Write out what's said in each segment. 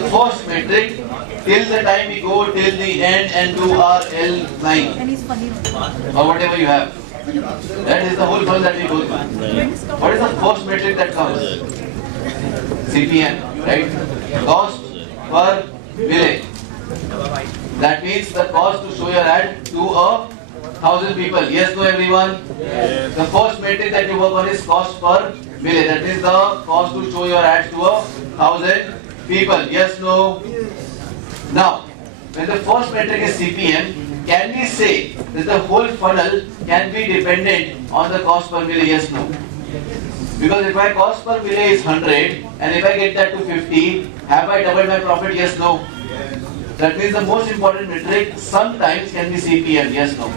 the first metric till the time we go till the end and do our L9 or whatever you have. That is the whole funnel that we go through. What is the first metric that comes? CPM, right? Cost per village. That means the cost to show your ad to 1,000 people. Yes, no, everyone? Yes. The first metric that you work on is cost per village. That is the cost to show your ads to 1,000 people. Yes, no? Now, when the first metric is CPM, can we say that the whole funnel can be dependent on the cost per village? Yes, no? Because if my cost per village is 100 and if I get that to 50, have I doubled my profit? Yes, no? That means the most important metric sometimes can be CPM. Yes, no?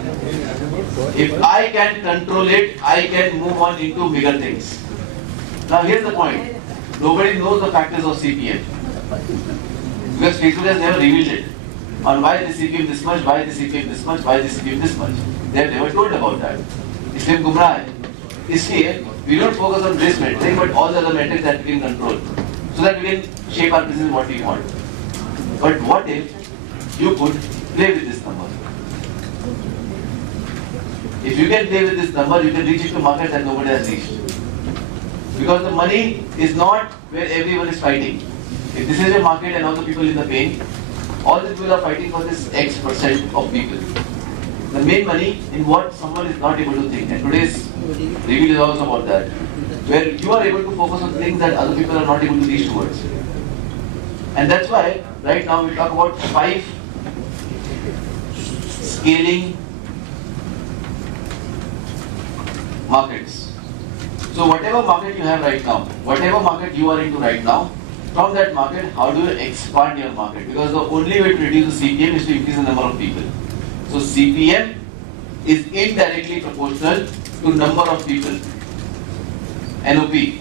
If I can control it, I can move on into bigger things. Now here's the point. Nobody knows the factors of CPM. Because Facebook has never revealed it. On why the CPM this much, why the CPM this much, why the CPM this much. They have never told about that. इसलिए हम गुमराह हैं. इसलिए we don't focus on this metric, but all the other metrics that we can control, so that we can shape our business what we want. But what if you could play with this number? If you can play with this number, you can reach into markets that nobody has reached. Because the money is not where everyone is fighting. If this is a market and all the people in the pain, all the people are fighting for this X% of people. The main money in what someone is not able to think. And today's review is also about that. Where you are able to focus on things that other people are not able to reach towards. And that's why right now we talk about 5 scaling markets. So whatever market you have right now, whatever market you are into right now, from that market, how do you expand your market? Because the only way to reduce the CPM is to increase the number of people. So CPM is indirectly proportional to number of people. NOP,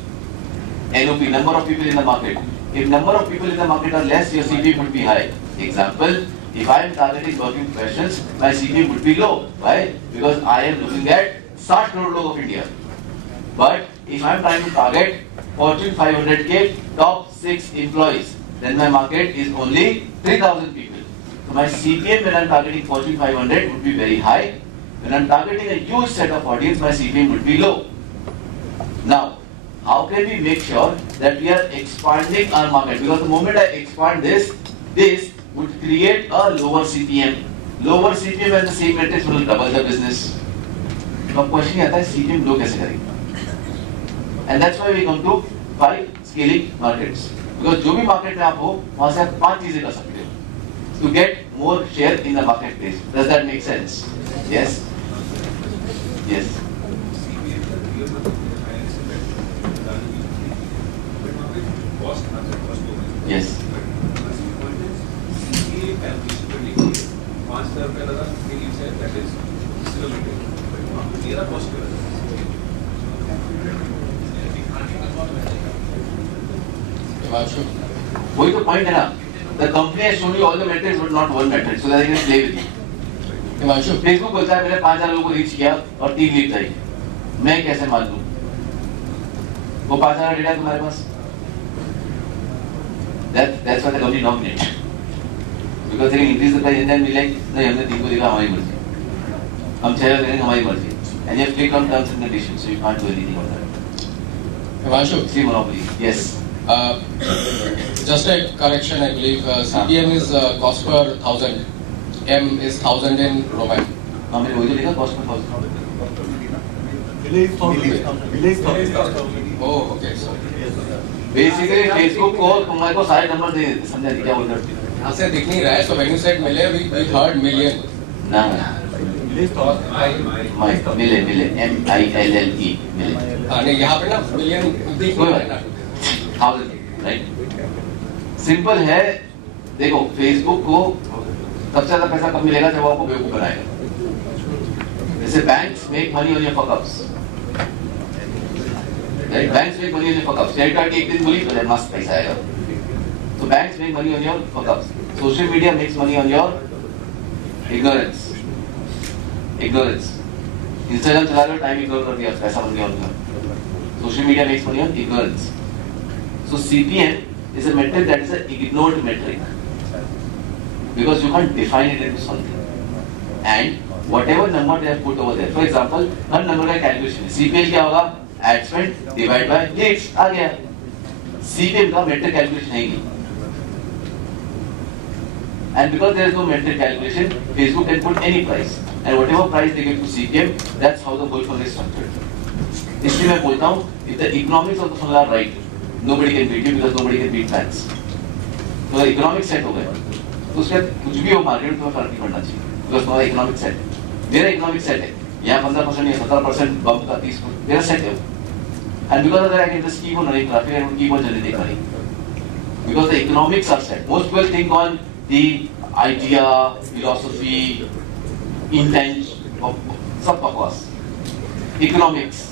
number of people in the market. If number of people in the market are less, your CPM would be high. Example, if I am targeting working professionals, my CPM would be low. Why? Because I am looking at 60 crore log of India. But if I am trying to target Fortune 500K top 6 employees, then my market is only 3,000 people. So my CPM when I am targeting Fortune 500 would be very high. When I am targeting a huge set of audience, my CPM would be low. Now, how can we make sure that we are expanding our market? Because the moment I expand this would create a lower CPM. Lower CPM and the same metrics will double the business. Now question आता है CPM low कैसे करेंगे? And that's why we come to 5 scaling markets. Because जो भी market में आप हो, वहाँ से आप 5 चीजें कर सकते हो to get more share in the marketplace. Does that make sense? Yes. Yes. Yes. वही तो पॉइंट है ना. The company has shown you all the metrics but not one metric, so that they can play with you. Himanshu, Facebook बोलता है मैंने 5,000 लोगों को reach किया और 3 लीड आई. मैं कैसे मान लूं? वो 5,000 डेटा तुम्हारे पास? That's why the company dominate. Because they can increase the price and then be like, नहीं हमने 3 को दिखा हमारी मर्जी. हम 6,000 देंगे हमारी मर्जी. And you have clicked on terms and conditions, so you can't do anything on that. Himanshu, see monopoly. Yes. Just a correction, I believe CPM is cost per 1,000. M is 1,000 in Roman. हाँ मैंने वही तो लिखा cost per 1,000. Oh, okay, sorry. Basically Facebook को तुम्हारे को सारे number दे देते, समझा क्या बोल रहे हो? यहाँ से दिख नहीं रहा है, so when you said मिले, we heard million. ना मिले MILLE मिले. हाँ नहीं यहाँ पे ना million दिख नहीं रहा है. 1,000, राइट? सिंपल है. देखो फेसबुक को सबसे ज्यादा पैसा कब मिलेगा जब आपको बेवकूफ बनाएगा. जैसे banks make money on your fuck-ups, right? Banks make money on your fuck-ups. Credit card की एक दिन बोली तो मस्त पैसा आएगा. तो banks make money on your fuck-ups. Social media makes money on your ignorance. Instagram चला रहे हो, टाइम इग्नोर कर दिया, पैसा बन गया उनका. Social media makes money on ignorance. So CPM is a metric that is an ignored metric because you can't define it into something. And whatever number they have put over there, for example, her number का calculation है. CPL क्या होगा? Ad spend divided by leads आ गया. CPM का metric calculation है ही नहीं. And because there is no metric calculation, Facebook can put any price, and whatever price they give to CPM, that's how the whole funnel is structured. इसलिए मैं बोलता हूँ, if the economics of the funnel are right, nobody can beat you because nobody can beat fans. तो अगर economics set हो गए, तो उसके कुछ भी हो मार्केट में तुम्हें फर्क नहीं पड़ना चाहिए, because तुम्हारा economics set है. मेरा economics set है, यहाँ 15% या 17% bump का 30% मेरा set है. And because of that, I can just keep on running traffic and keep on generating money. Because the economics are set. Most people think on the idea, philosophy, intent of सब बकवास. Economics.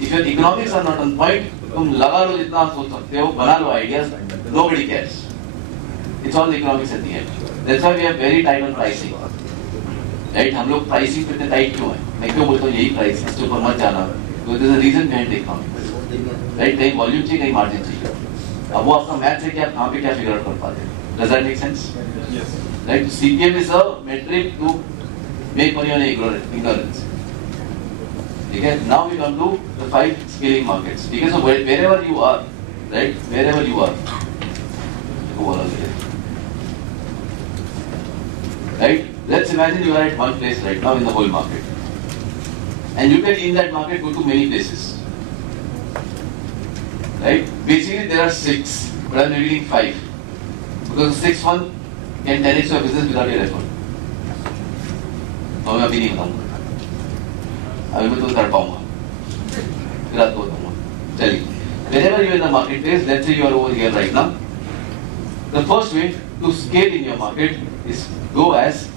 If your economics are not on point, तुम लगा लो जितना आप सोच सकते हो, बना लो ideas, nobody cares. It's all economics at the end. That's why we are very tight on pricing. Right? हम लोग pricing पे इतने tight क्यों हैं? मैं क्यों बोलता हूँ यही price, इसके ऊपर मत जाना. Because there's a reason behind the economics. Right? कहीं volume चाहिए, कहीं margin चाहिए. अब वो आपका math है कि आप कहाँ पे क्या figure out कर पाते हैं. Does that make sense? Yes. Right? CPM is a metric to make money on ignorance. Okay? Now we come to the 5 scaling markets. Okay? So wherever you are, right? Wherever you are, right? Let's imagine you are at one place right now in the whole market, and you can in that market go to many places. Right? Basically there are 6, but I'm reading 5 because the 6th one can 10x your business without your effort. तो मैं अभी नहीं बताऊंगा, अभी मैं तो कर पाऊंगा, फिर आपको बताऊंगा. चलिए, wherever you are in the marketplace, let's say you are over here right now. The first way to scale in your market is go as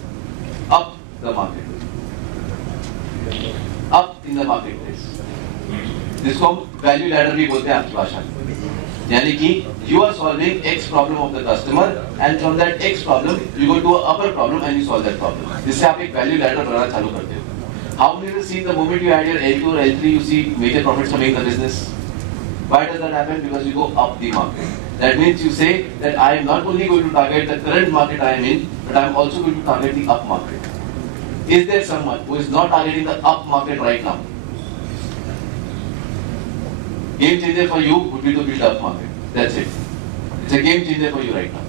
up the market, up in the marketplace. जिसको हम value ladder भी बोलते हैं आपकी भाषा में. यानी कि you are solving X problem of the customer, and from that X problem you go to a upper problem and you solve that problem. जिससे आप एक वैल्यू लैडर बनाना चालू करते हो. How many of you see the moment you add your L2 or L3 you see major profits coming in the business? Why does that happen? Because you go up the market. That means you say that I am not only going to target the current market I am in, but I am also going to target the up market. Is there someone who is not targeting the up market right now? Game changer for you would be to build up market. That's it. It's a game changer for you right now.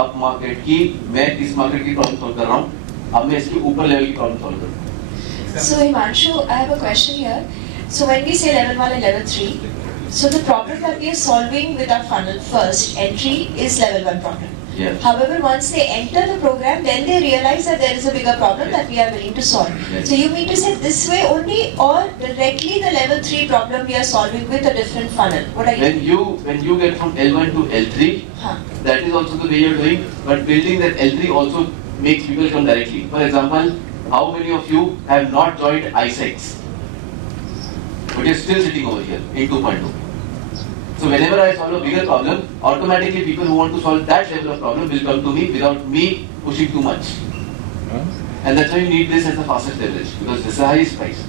Up market की मैं इस market की problem solve कर रहा हूँ. अब मैं इसके ऊपर level की problem solve करूँ. So Himanshu, I have a question here. So when we say level 1 and level 3, so the problem that we are solving with our funnel first entry is level 1 problem. Yes. However, once they enter the program, then they realize that there is a bigger problem that we are willing to solve. Yes. So you mean to say this way only, or directly the level 3 problem we are solving with a different funnel? What are you? When you get from L1 to L3, that is also the way you are doing. But building that L3 also makes people come directly. For example, how many of you have not joined ISEX, but you're still sitting over here in 2.2? So whenever I solve a bigger problem, automatically people who want to solve that level of problem will come to me without me pushing too much. And that's why you need this as the fastest leverage, because this is the highest price.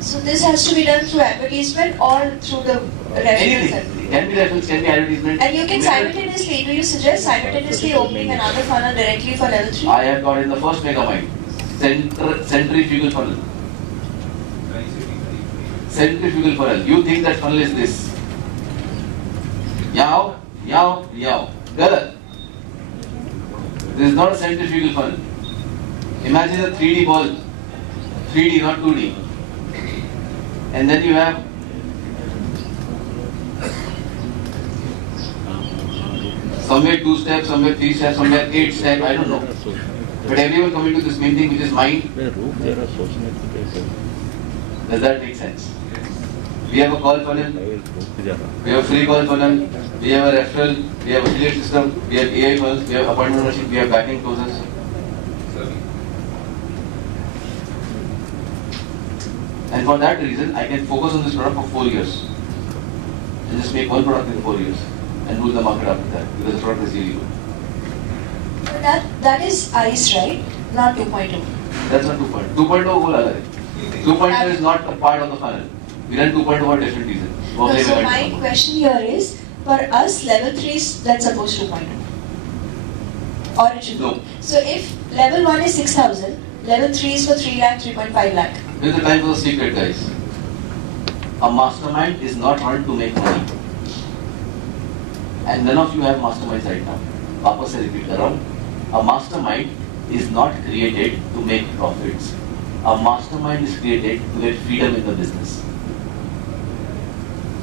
So this has to be done through advertisement or through the revenue? Anything. It can be reference, can be advertisement. And you can simultaneously, do you suggest simultaneously opening another funnel directly for level 3? I have got in the first megamind, centrifugal funnel. Centrifugal funnel. You think that funnel is this? Yow, yow, yow. Galat. This is not a centrifugal funnel. Imagine a 3D ball. 3D, not 2D. And then you have somewhere 2 steps, somewhere 3 steps, somewhere 8 steps, I don't know. But everyone coming to this main thing which is mind. Does that make sense? We have a call funnel, we have a free call funnel, we have a referral, we have affiliate system, we have AI funnels, we have appointment ownership, we have backing closers. And for that reason, I can focus on this product for 4 years and just make one product in 4 years and rule the market after that because the product is really good. But that is ICE, right? Not 2.2. That's not 2.2. 2.0 whole other. 2.0 is not a part of the funnel. We run 2.0 for different reasons. No, so my question here is, For us, level 3 is, let's suppose, 2.2. Or it should No. be. So if level 1 is 6,000, level 3 is for 3 lakh, 3.5 lakh. This is the time for the secret, guys. A mastermind is not run to make money. And none of you have masterminds right now. वापस से repeat कर रहा हूँ. A mastermind is not created to make profits. A mastermind is created to get freedom in the business.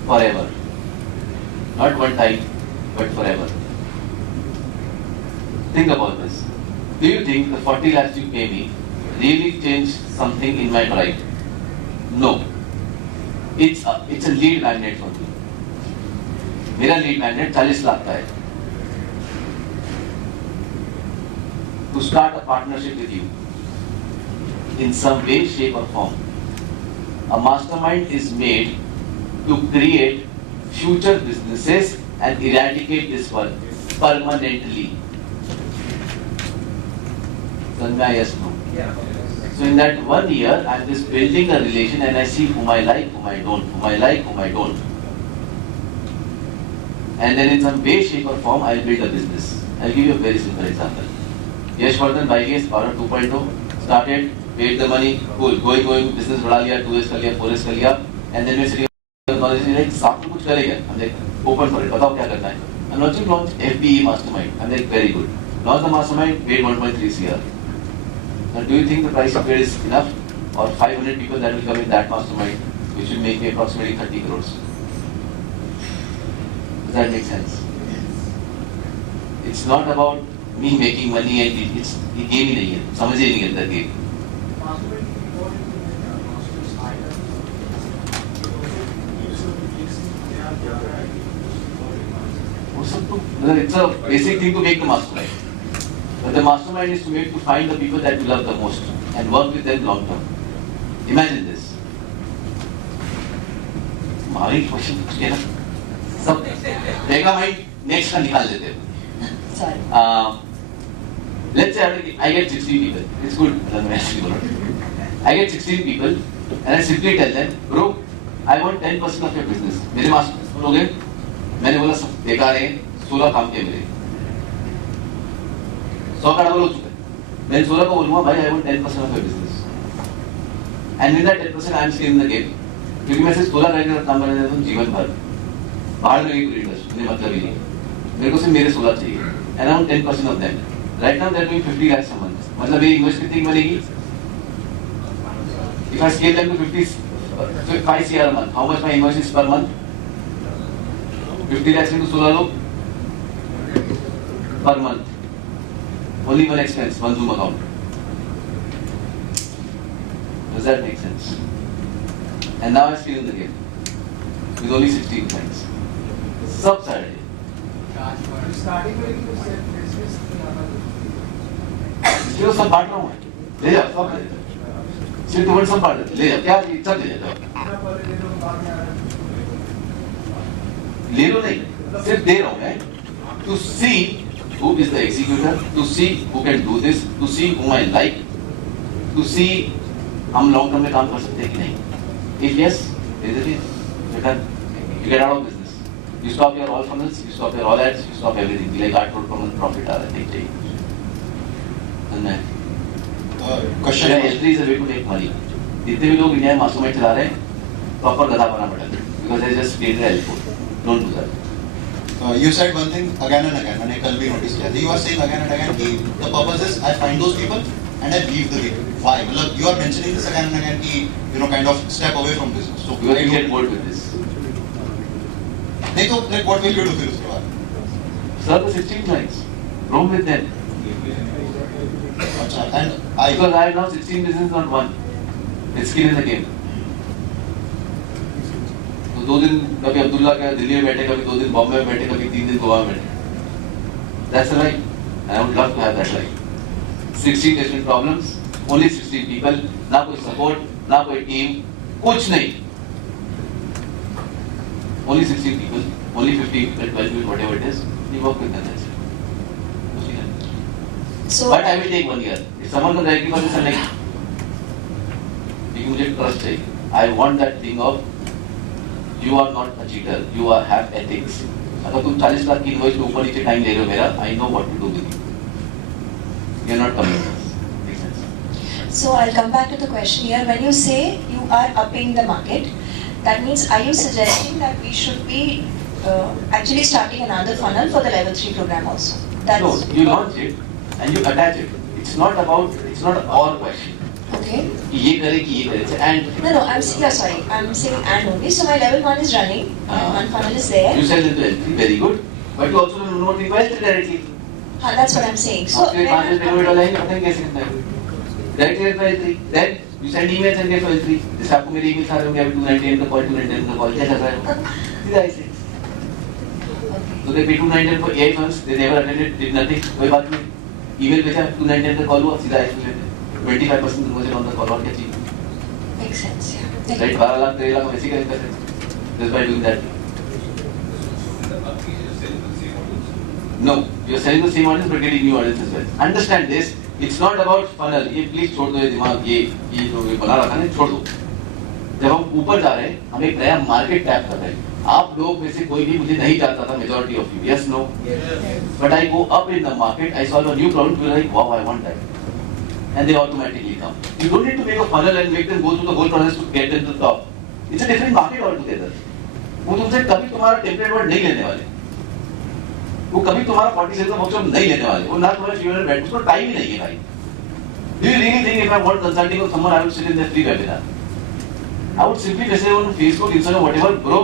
Forever. Not one time, but forever. Think about this. Do you think the 40 lakhs you pay me really changed something in my pride? No. It's a lead magnet for me. मेरा lead magnet 40 lakh का है. To start a partnership with you in some way, shape or form. A mastermind is made to create future businesses and eradicate this one permanently. Sanjay, yes, no. So in that 1 year, I'm just building a relation and I see whom I like, whom I don't, whom I like, whom I don't. And then in some way, shape or form, I'll build a business. I'll give you a very simple example. Yashwardhan Baiges, Power 2.0, started, paid the money, cool, going, business बढ़ा लिया, 2S कर लिया, 4S कर लिया, and then we're sitting like, साथ में कुछ करेगा? I'm like, open for it, बताओ क्या करना है? I'm launching FBE Mastermind. I'm like, very good. Launch the Mastermind, paid 1.3 CR. Now, do you think the price of it is enough? Or 500 people that will come in that Mastermind, which will make me approximately 30 crores? Does that make sense? It's not about me making money and it's ये game ही नहीं है, समझ ही नहीं अंदर game. It's a basic thing to make the mastermind. But the mastermind is to make to find the people that you love the most and work with them long term. Imagine this. हमारी question पूछ के ना सब देखा भाई next का निकाल देते हैं. Sorry. Let's say I get 16 people. It's good. I get 16 people and I simply tell them, bro, I want 10% of your business. मेरे मास्टर हो गए. मैंने बोला सब बेकार है, 16 काम किए मेरे. 100 का डबल हो चुका है. मैं 16 को बोलूँगा भाई I want 10% of your business. And with that 10% I am still in the game. क्योंकि मैं सिर्फ 16 रहने का काम करने देता हूँ जीवन भर. बाहर में पूरी इंडस्ट्री मुझे मतलब ही नहीं. मेरे को सिर्फ मेरे 16 चाहिए. And I want 10% of them. Right now they are doing 50 lakhs a month. मतलब मेरी इन्वेस्ट कितनी बनेगी? If I scale them to 5 CR a month, how much my invoice is per month? 50 lakhs into 16 लोग per month. Only one expense, one Zoom account. Does that make sense? And now I scale in the game with only 16 clients. Sub Saturday. इसलिए सब बांट रहा हूँ मैं. ले जाओ सब ले जाओ. सिर्फ तुम्हें सब बांट ले जाओ. क्या सब ले जाओ. ले लो नहीं, सिर्फ दे रहा हूँ मैं. To see who is the executor, to see who can do this, to see whom I like, to see हम लॉन्ग टर्म में काम कर सकते हैं कि नहीं. If yes, is it you're done. You get out of business. You stop your all funnels, you stop your all ads, you stop everything. Like 8 crore per month profit आ रहा है, नहीं चाहिए. Question L3 is a way to make money. जितने भी लोग India में mastermind चला रहे हैं, प्रॉपर गधा बना पड़ेगा. Because they just created L4. Don't do that. You said one thing again and again. मैंने कल भी notice किया. You are saying again and again कि the purpose is I find those people and I leave the game. Why? मतलब you are mentioning this again and again कि kind of step away from business. So You will get bored with this. नहीं तो like what will you do फिर उसके बाद? Serve the 16 clients. Roam with them. अच्छा. And Because I have now 16 businesses, not one. It's skin in the game. तो 2 दिन कभी अब्दुल्ला के दिल्ली में बैठे, कभी 2 दिन बॉम्बे में बैठे, कभी 3 दिन गोवा में बैठे. That's the life. And I would love to have that life. 16 different problems, only 16 people, ना कोई support, ना कोई team, कुछ नहीं. Only 16 people, only 15 people, 12 people, whatever it is. You work with them. That's it. कुछ नहीं करना. So, But I will take 1 year. If someone comes directly for this, I'm like, मुझे trust चाहिए. I want that thing of you are not a cheater. You have ethics. अगर तुम 40 लाख की invoice के ऊपर नीचे टाइम ले रहे हो मेरा, I know what to do with you are not coming. So I'll come back to the question here. When you say you are upping the market, that means are you suggesting that we should be actually starting another funnel for the level 3 program also? That's No, you launch it and you attach it. It's not or question. Okay. कि ये करे कि ये करे. And No, I'm saying and only. So my level 1 is running. One funnel is there. you sell into L3, very good. But you also don't know the L3 directly. That's what I'm saying. So आपके when 5 payment वाला ही पता नहीं कैसे करना है. Directly into L3. Then you send emails and get for L3. जैसे आपको मेरे emails आ रहे होंगे अभी 290 का कॉल क्या चल रहा है? सीधा ऐसे. So they pay 290 for 8 months. They never attended, did nothing. कोई बात नहीं. ईमेल भेजा 290 का कॉल हुआ सीधा ऐसे लेते. 25% conversion on the call और क्या चाहिए? makes sense, yeah. Right, 12 lakh 13 lakh वैसे करें कर सकते. Just by doing that. No, you are selling the same audience but getting new audience as well. Understand this. It's not about funnel. ये please छोड़ दो ये दिमाग ये जो ये बना रखा है छोड़ दो. जब हम ऊपर जा रहे हैं हम एक नया मार्केट टैप कर रहे हैं. आप लोग में से कोई भी मुझे नहीं जानता था, majority of you. Yes, no. But I go up in the market. I solve a new problem. People are like, wow, I want that. And they automatically come. You don't need to make a funnel and make them go through the whole process to get them to the top. It's a different market altogether. वो तुमसे कभी तुम्हारा template word नहीं लेने वाले. वो कभी तुम्हारा 40 सेल्स का वर्कशॉप नहीं लेने वाले. वो ना तुम्हारा शिवर बैठ उसको टाइम ही नहीं है भाई. Do you really think if I want consulting of someone I would sit in their free webinar? I would simply message on Facebook, Instagram, whatever, bro.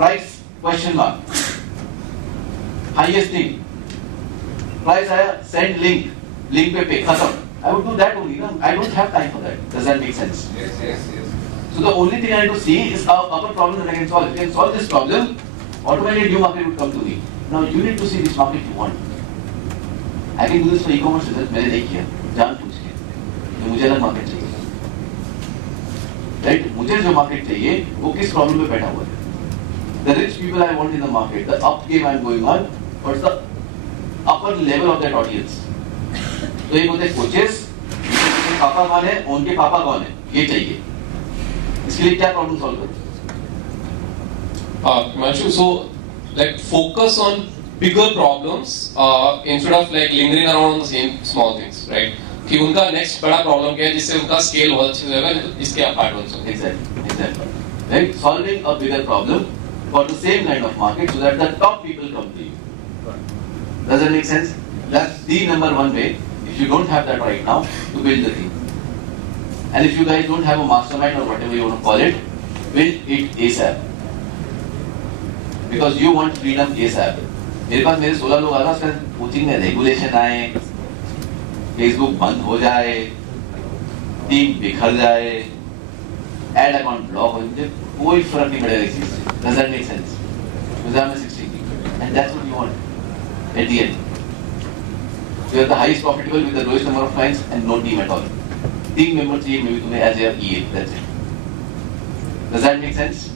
Price question mark. Highest thing. Price आया, send link. Link पे pay, खत्म. I would do that only. No? I don't have time for that. Does that make sense? Yes. So the only thing I need to see is our upper problem that I can solve. If I can solve this problem, automatically a new market would come to me. Now you need to see which market you want. I can do this for e-commerce business. मैंने नहीं किया. जान पूछ के. तो मुझे अलग market चाहिए. Right? मुझे जो मार्केट चाहिए, वो किस प्रॉब्लम पे बैठा हुआ है? The rich people I want in the market, the up game I'm going on, what's the upper level of that audience? तो एक होते हैं कोचेस, पापा कौन है, उनके पापा कौन है, ये चाहिए. इसके लिए क्या प्रॉब्लम सॉल्व करूं? Himanshu, so like focus on bigger problems instead of like lingering around on the same small things, right? कि उनका next बड़ा problem क्या है जिससे उनका scale बहुत अच्छे से होगा, इसके आप part बन सकते हैं. Exactly. Right? Solving a bigger problem for the same kind of market so that the top people come to you. Does that make sense? That's the number one way, if you don't have that right now, to build the thing. And if you guys don't have a mastermind or whatever you want to call it, build it ASAP. Because you want freedom ASAP. मेरे पास मेरे 16 लोग आ रहा है, coaching में regulation आए, Facebook बंद हो जाए, टीम बिखर जाए, एड अकाउंट ब्लॉक हो जाए, कोई फर्क नहीं पड़ेगा इस चीज से. Does that make sense? Because I'm a 60, and that's what you want at the end. You are the highest profitable with the lowest number of clients and no team at all. Team member चाहिए maybe तुम्हें as your EA. That's it. Does that make sense?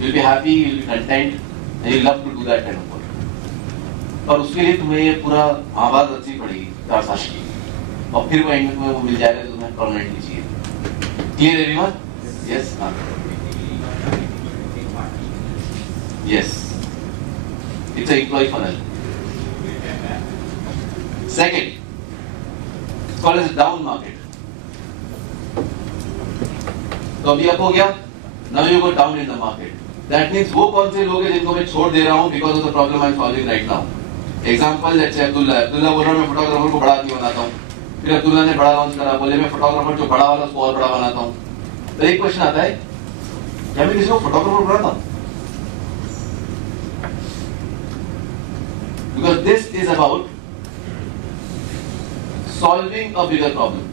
You'll be happy, you'll be content, and you'll love to do that kind of work. और उसके लिए तुम्हें ये पूरा महाभारत रचनी पड़ेगी 4 साल की, और फिर वो एंड में वो मिल जाएगा जो तुम्हें परमानेंटली चाहिए. Clear everyone? Yes. Yes. It's an employee funnel. Second, it's called as down market. तो अभी अप हो गया. Now you go down in the market. That means वो कौन से लोग हैं जिनको मैं छोड़ दे रहा हूँ because of the problem I'm solving right now. Example, let's say Abdullah बोल रहा है मैं फोटोग्राफर को बड़ा आदमी बनाता हूँ. फिर अब्दुल्ला ने बड़ा लॉन्च करा, बोले मैं फोटोग्राफर जो बड़ा वाला उसको और बड़ा बनाता हूँ. तो एक क्वेश्चन आता है, क्या मैं किसी को फोटोग्राफर बनाता हूँ? Because this is about solving a bigger problem.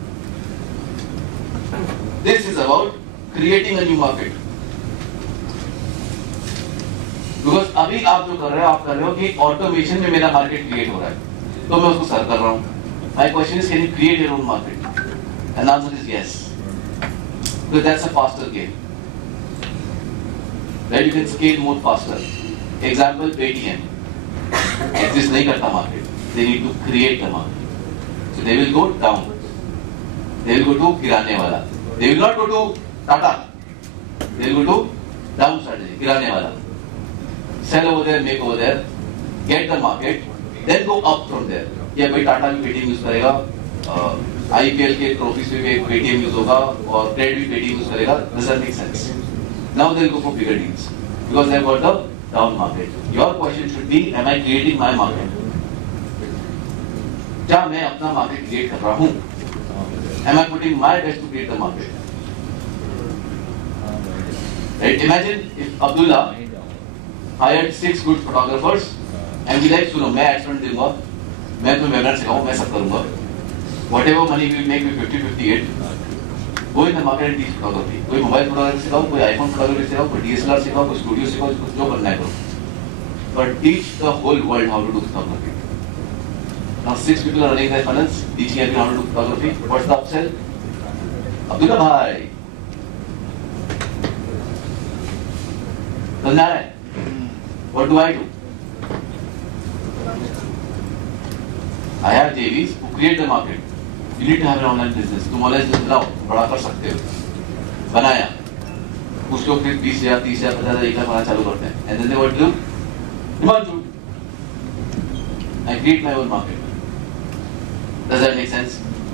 This is about creating a new market. Because अभी आप जो कर रहे हो कि ऑटोमेशन में मेरा मार्केट क्रिएट हो रहा है, तो मैं उसको सर्व कर रहा हूँ. My question is, can you create your own market? And the answer is yes. Because that's a faster game. Right? You can scale more faster. Example, Paytm. Exist नहीं करता market. They need to create the market. So they will go down. They will go to किराने वाला. They will not go to Tata. They will go to down strategy, किराने वाला. sell over there, make over there, get the market, then go up from there. या भाई टाटा भी Paytm use करेगा, IPL के trophies पे भी पेटीएम यूज होगा और क्रेडिट भी पेटीएम यूज करेगा. Does that make sense? Now they'll go for bigger deals because they've got the down market. Your question should be, am I creating my market? क्या मैं अपना market create कर रहा हूँ? Am I putting my best to create the market? Right? Imagine if Abdullah hired 6 good photographers and be like, सुनो मैं ad fund दूंगा, मैं तुम्हें वेबिनार सिखाऊं, मैं सब करूंगा. Whatever money we make with 50-58, go in the market and teach photography. कोई mobile photography सिखाओ, कोई आईफोन फोटोग्राफी सिखाओ, कोई DSLR सिखाओ, कोई स्टूडियो सिखाओ, जो करना है करो. But teach the whole world how to do photography. Now 6 people are running their funnels, teaching everyone how to do photography. What's the upsell? Abdullah bhai. समझा रहे? What do I do? I have JVs who create the market. You need to have an online business. तुम online business बनाओ, बड़ा कर सकते हो. बनाया. कुछ लोग फिर 20,000, 30,000, 50,000, 1 लाख बनाना चालू करते हैं. And then they what do? Himanshu. I create my own market. Does that make sense?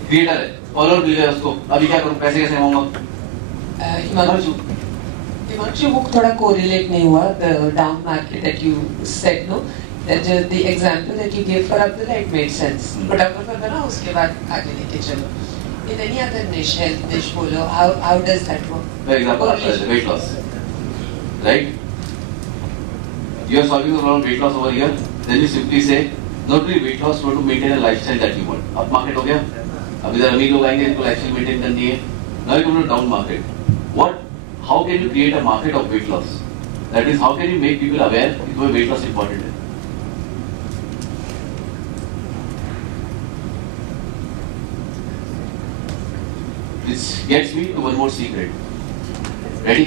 Creator है. Follower मिल गया उसको. अभी क्या करूँ? पैसे कैसे कमाऊंगा? Himanshu, वो थोड़ा correlate नहीं हुआ the down market that you said, no? That the example that you gave for Abdullah, it made sense. Photographer बना, उसके बाद आगे लेके चलो. In any other niche, health niche बोलो, how does that work? For example, weight loss, right? You are solving the problem weight loss over here. Then you simply say, not only weight loss, but to maintain a lifestyle that you want. Up market हो गया. अब इधर अमीर लोग आएंगे, इनको lifestyle maintain करनी है. Now you go to down market. How can you create a market of weight loss? That is, how can you make people aware that weight loss is important? This gets me to one more secret. Ready?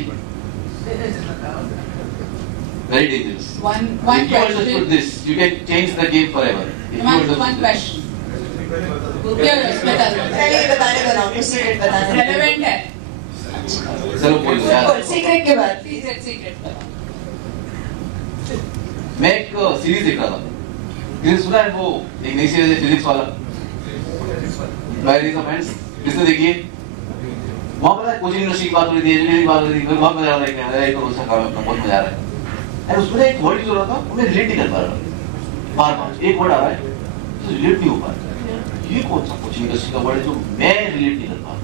Very dangerous. One If you question. understood this, you can change the game forever. If you understood One this. question. Curious, बता दो. पहले ये बताने दो ना, आपको secret बताने दो. Relevant है. चलो बोलो यार. सीक्रेट के बाद. Secret बताओ. मैं एक सीरीज देख रहा था. किसने सुना है वो एक नई सीरीज है फिजिक्स वाला? Diaries of friends. किसने देखी है? वहाँ पता है कोचिंग यूनिवर्सिटी की बात हो रही थी, एजुकेशन की बात हो रही थी. मुझे बहुत मजा आ रहा है कि अरे तो उसका काम अपना बहुत मजा आ रहा है. और उसमें एक वर्ड जो रहा था, वो मैं रिलेट नहीं कर पा रहा. बार-बार एक वर्ड आ रहा है, तो रिलेट नहीं हो पा रहा. ये कौन सा कोचिंग यूनिवर्सिटी का वर्ड है जो मैं रिलेट नहीं कर पा रहा?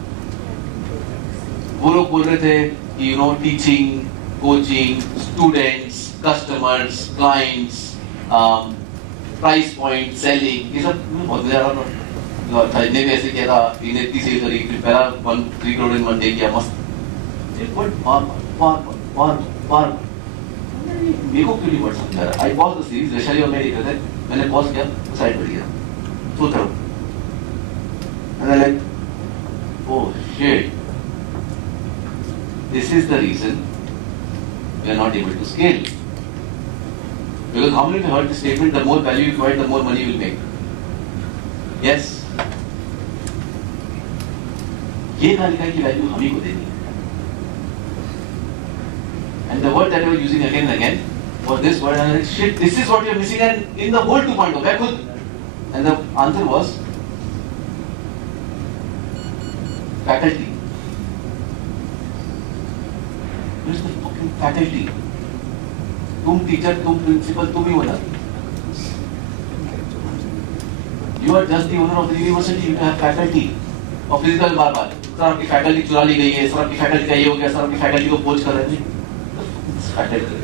वो लोग बोल रहे थे कि you know teaching, coaching, students, customers, clients, price point, selling, ये सब बहुत मजा आ रहा था. ने भी ऐसे किया था, इन्हें इतनी सेल करी, फिर पहला 3 करोड़ इन 1 डे किया, मस्त. एक वर्ड बार मेरे को क्यों नहीं वर्ड समझ आ रहा? आई पॉज द सीरीज, वैशाली और मैं देख रहे थे, मैंने पॉज किया, साइड पर गया, सोच रहा हूँ. And I'm like, oh shit, this is the reason we are not able to scale. Because how many of you heard the statement, the more value you provide, the more money you will make? Yes. ये तालिका की value हम ही को देनी है. And the word that I was using again and again was this word, and I was like, shit, this is what you're missing and in the whole 2.0. मैं खुद, and the answer was faculty. Where's the fucking faculty? तुम teacher, तुम principal, तुम ही होना. You are just the owner of the university. You have faculty और physical बार-बार sir आपकी faculty चुरा ली गई है, सर आपकी फैकल्टी का ये हो गया, सर आपकी फैकल्टी को पोच कर रहे हैं. Faculty.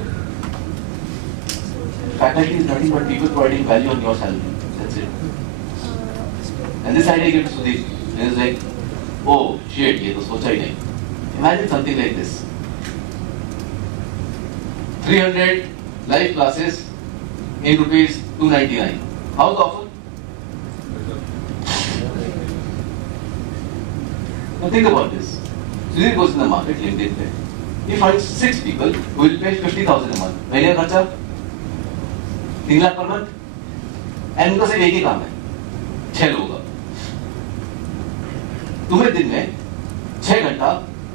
Faculty is nothing but people providing value on your salary. That's it. And this idea came to Sudeep. And it's like, oh shit, ये तो सोचा ही नहीं. Imagine something like this. 300 live classes in rupees 299. How's the offer? Now think about this. Sudeep goes in the market, LinkedIn पे. He finds 6 people who will pay 50,000 a month. महीने का खर्चा 3 lakh per month. And उनका सिर्फ एक ही काम है, 6 लोगों का. तुम्हें दिन में 6 घंटा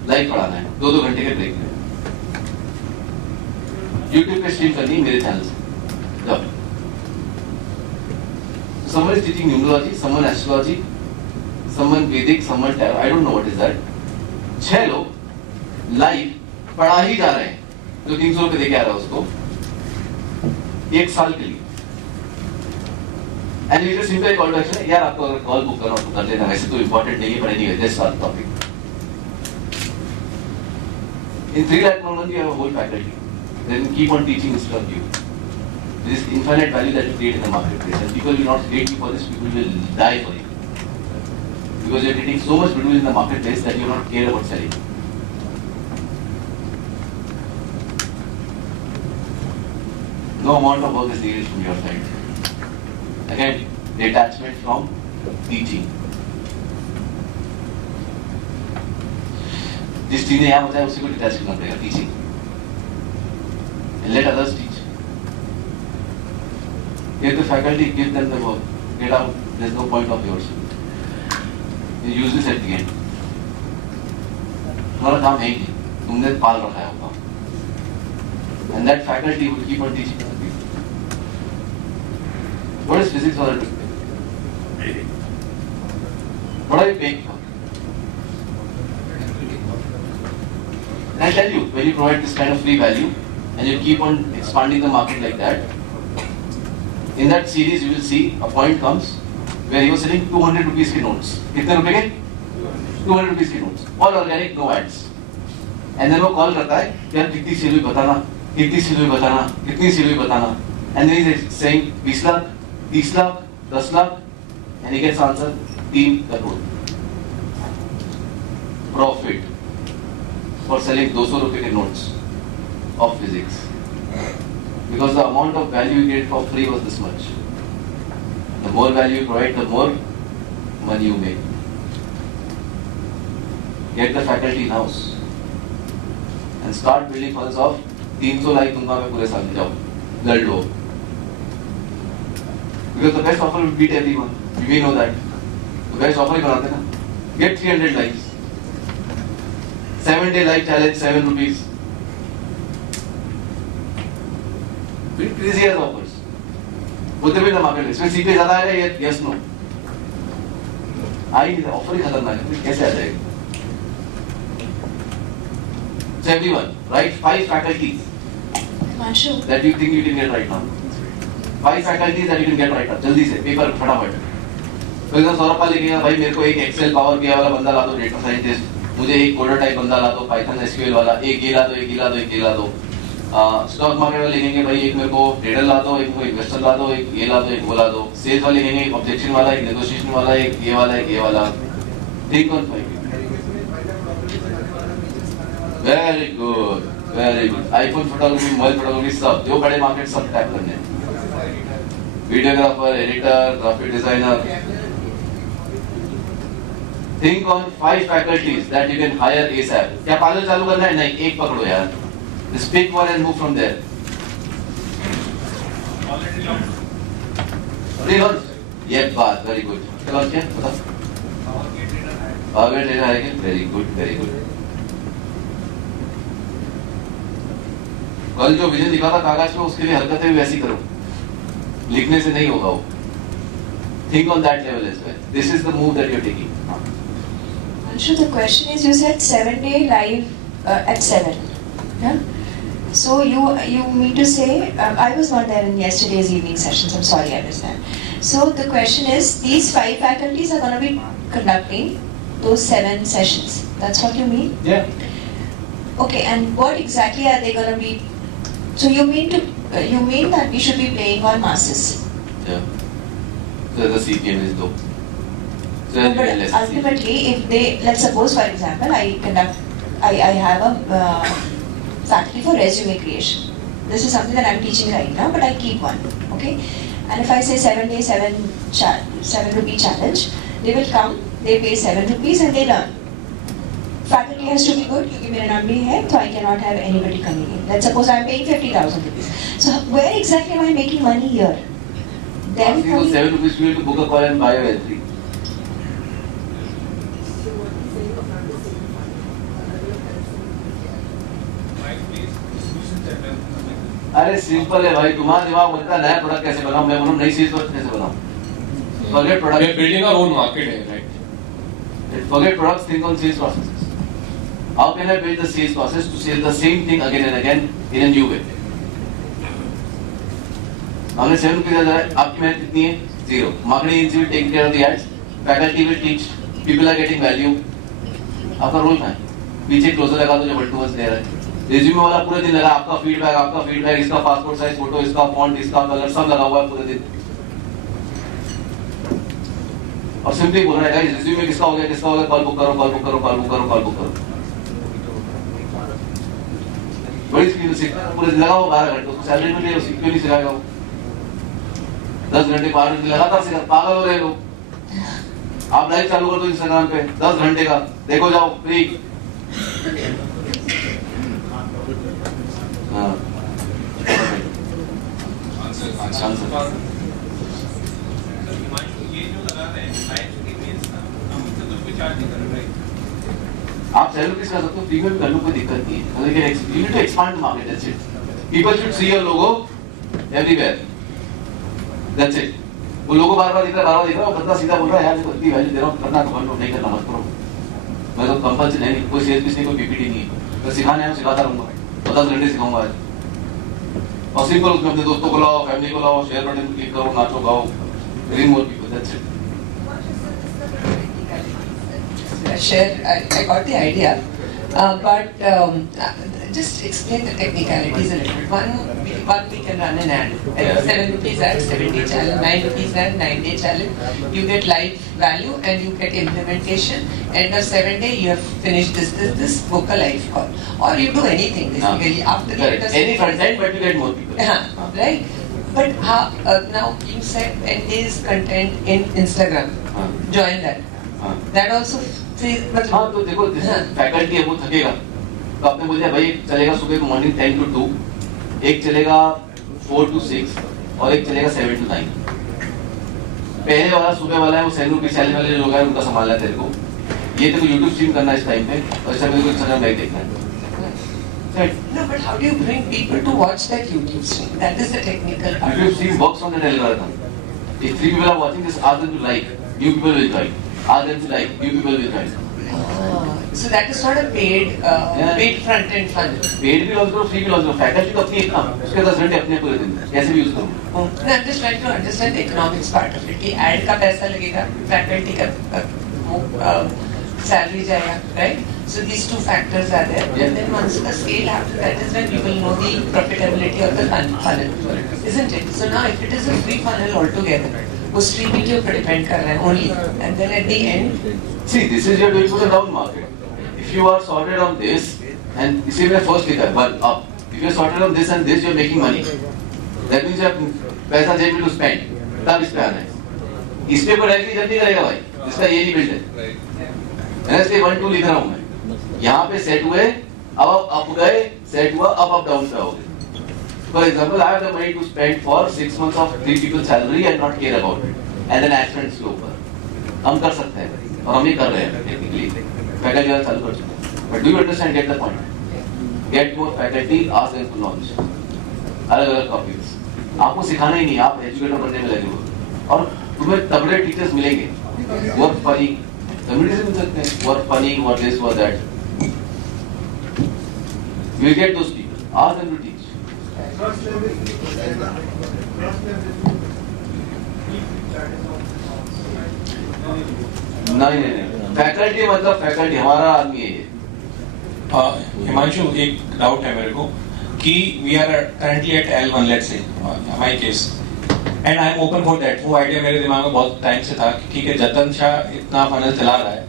लाइव पढ़ाना है, 2-2 घंटे के ब्रेक में. YouTube पे स्ट्रीम करनी है मेरे चैनल से. जाओ. Someone is teaching numerology, someone astrology, someone Vedic, someone tarot. I don't know what is that. 6 लोग लाइव पढ़ा ही जा रहे हैं. जो 300 रुपए दे के आ रहा है उसको 1 साल के लिए. And you just simple call to action. यार आपको अगर कॉल बुक करना हो तो कर लेना. वैसे तो इंपॉर्टेंट नहीं है, पर anyway this was topic. In 3 lakh per month you have a whole faculty. Then keep on teaching instead of you. There is infinite value that you create in the marketplace, and people will not hate you for this. People will die for you because you are getting so much goodwill in the marketplace that you do not care about selling. No amount of work is needed from your side. Again, detachment from teaching. जिस चीज ने यहाँ होता है उसी को detach करना पड़ेगा. Teaching. Let others teach. If the faculty give them the work, get out. There's no point of yours. You use this at the end. तुम्हारा काम है ही नहीं. तुमने पाल रखा है वो काम. And that faculty will keep on teaching other people. What is physics or what are you paying for? And I tell you, when you provide this kind of free value and you keep on expanding the market like that, in that series you will see a point comes where he was selling 200 rupees के notes. कितने रुपए के? 200 rupees के notes. All organic, no ads. And then वो call करता है, यार कितनी सेल हुई बताना, कितनी सेल हुई बताना, कितनी सेल हुई बताना. And then he is saying 20 lakh, 30 lakh, 10 lakh, and he gets answer 3 crore. Profit for selling 200 रुपए के notes of physics, because the amount of value you get for free was this much. The more value you provide, the more money you make. Get the faculty in house and start building funds of 300 lakh दूंगा मैं पूरे साल में. जाओ लड़ लो, because the best offer will beat everyone. We know that. The best offer ही बनाते ना. Get 300 likes. 7-day live challenge, 7 rupees. Pretty crazy as offers. Would there be the market? इसमें CPA ज़्यादा आएगा? Yes, no. आई नहीं, offer ही खतरनाक है. कैसे आ जाएगा? So everyone, write 5 faculties Manshu, that you think you can get right now. 5 faculties that you can get right now. जल्दी से पेपर फटाफट. तो इधर सौरभ पाल लिखेगा, भाई मेरे को एक एक्सेल पावर बीआई वाला बंदा ला दो, डेटा साइंटिस्ट. मुझे एक कोडर टाइप बंदा ला दो, पाइथन एसक्यूएल वाला. एक ये ला दो, एक ये ला दो, एक ये ला दो. स्टॉक मार्केट वाले लिखेंगे, भाई एक मेरे को ट्रेडर ला दो, एक मेरे को इन्वेस्टर ला दो, एक ये ला दो, एक वो ला दो. सेल्स वाले लिखेंगे, एक ऑब्जेक्शन वाला, एक नेगोशिएशन वाला, एक ये वाला, एक ये वाला. Think on 5. Very good, very good. IPhone photography, mobile photography, सब जो बड़े मार्केट सब टैप करने हैं. Videographer, editor, graphic designer. Think on 5 faculties that you can hire ASAP. क्या पार्लर चालू करना है? नहीं, एक पकड़ो यार. Just pick one and move from there. Pre-launch. ये बात very good. pre-launch क्या? बताओ. Power trader है क्या? Very good, very good. कल जो विजन दिखा था कागज पे, उसके लिए हरकतें भी वैसी करो. लिखने से नहीं होगा वो. Think on that level as well. This is the move that you're taking. Manshu, the question is, you said 7-day live at 7. Yeah? So you mean to say, I was not there in yesterday's evening sessions, I'm sorry I missed that. So the question is, these 5 faculties are going to be conducting those 7 sessions. That's what you mean? Yeah. Okay, and what exactly are they going to be? So you mean that we should be playing on masses? Yeah. So the CPM is low. So No, but ultimately, if they, let's suppose, for example, I have a faculty for resume creation. This is something that I'm teaching right now, but I keep one, okay? And if I say 7-day, 7 rupee challenge, they will come, they pay 7 rupees and they learn. Faculty has to be good, क्योंकि मेरा नाम भी है, so I cannot have anybody coming in. Let's suppose I'm paying 50,000 rupees. So where exactly am I making money here? Then asking for 7 rupees to book a call and buy a L3. अरे simple है भाई, तुम्हारा दिमाग बोलता है नया product कैसे बनाऊं, मैं बनाऊं नई चीज कैसे बनाऊं. Forget We are product. building our own market, right? Forget products. Think on sales processes. How can I build the sales process to sell the same thing again and again in a new way? हमने 7 रुपये दिया है, आपकी मेहनत कितनी है? 0. Marketing agency will take care of the ads. Faculty will teach. People are getting value. आपका role क्या है? पीछे क्लोजर लगा दो जो 1-to-1 दे रहा है. रिज्यूमे वाला पूरे दिन लगा, आपका फीडबैक, इसका पासपोर्ट साइज फोटो, इसका फॉन्ट, इसका कलर सब लगा हुआ है पूरे दिन. और सिंपली बोल रहा है गाइस, रिज्यूमे किसका हो गया, कॉल बुक करो. बड़ी स्क्रीन से पूरे दिन लगा हुआ 12 घंटे, उसको सैलरी मिल रही है, क्यों नहीं सिखाएगा वो? 10 घंटे 12 घंटे लगातार सिखा, पागल हो रहे लोग. आप लाइव चालू कर दो इंस्टाग्राम पे 10 घंटे का, देखो जाओ फ्री. आप सैलरी किस कर सकते हो, प्रीमियम कर लो, कोई दिक्कत नहीं है. लेकिन you need to expand the market, that's it. People should see your logo everywhere. That's it. वो लोगो बार-बार दिख रहा है, वो बंदा सीधा बोल रहा है यार देखो इतनी वैल्यू दे रहा हूँ, करना तो करो, नहीं करना मत करो. मैं तो कंपल्सरी नहीं, कोई सेल्स पिच नहीं, कोई पीपीटी नहीं है. मैं सिखाने आया हूँ, सिखाता रहूंगा. 10 घंटे सिखाऊंगा आज. और सिंपल उसमें अपने दोस्तों को लाओ, फैमिली को लाओ, शेयर बटन क्लिक करो, नाचो गाओ, bring more people, that's it. I got the idea, but just explain the technicalities a little. One we can run an ad. 7 rupees ad, 7-day challenge, 9 rupees ad, 9-day challenge. You get live value and you get implementation. End of 7 day, you have finished this, book a live call. Or you do anything basically. After the end of Any content, but you get more people. Right? But now you said 10 days content in Instagram. Join that. That also. हाँ तो देखो faculty है वो थकेगा, तो आपने बोल दिया भाई चलेगा सुबह मॉर्निंग 10 to 2, एक चलेगा 4 to 6 और एक चलेगा 7 to 9. पहले वाला सुबह वाला है वो 7 रुपये सैलरी वाले लोग हैं, उनका संभालना है तेरे को. ये तेरे को यूट्यूब स्ट्रीम करना है इस टाइम पे, और इस टाइम पे इंस्टाग्राम लाइव देखना है. No, but how do you bring people to watch that YouTube stream? That is the technical part. YouTube stream works on that algorithm. If 3 people are watching this, ask them to like, new people will join. Ask them to like, new people will join. So that is not a paid front end funnel. Paid भी launch करो, free भी launch करो. Faculty तो अपनी इतना, उसके 10 घंटे अपने पूरे दिन कैसे भी यूज करो. No, I'm just trying to understand the economics part of it. कि ad का पैसा लगेगा, faculty का salary जाएगा, right? So these two factors are there. And then once the scale after that is when you will know the profitability of the funnel, isn't it? So now if it is a free funnel altogether, वो streaming के ऊपर depend कर रहा है only. And then at the end, See, this is your doing for the down market. If you are sorted on this, and this is my first figure, but up. If you are sorted on this and this, you are making money. That means you have पैसा जेब में to spend. तब इस पे आना है. इस पे कोई डायरेक्टली जल्दी करेगा भाई. इसका ये नहीं बिल्ड है. मैंने इसलिए 1-2 लिख रहा हूँ मैं. यहाँ पे सेट हुए, अब अप गए, सेट हुआ, अब डाउन पे आओगे. For example, I have the money to spend for 6 months of 3 people's salary and not care about it. And then ad spends के ऊपर. हम कर सकते हैं. और हम ये कर रहे हैं टेक्निकली. फैकल्टी वाला चालू कर चुके हैं. But do you understand? Get the point. Get more faculty. Ask them to launch. अलग-अलग टॉपिक्स. आपको सिखाना ही नहीं, आप एजुकेटर बनने में लगे हो. और तुम्हें तगड़े टीचर्स मिलेंगे. Work funny. कम्युनिटी से मिल सकते हैं. Work funny, what this, what that. You will get those people. Ask them to teach. नहीं. फैकल्टी मतलब फैकल्टी हमारा आदमी है. हिमांशु, एक डाउट है मेरे को कि we are currently at L1, let's say my case, and I am open for that. वो आइडिया मेरे दिमाग में बहुत टाइम से था कि ठीक है, जतन शाह इतना फनल चला रहा है,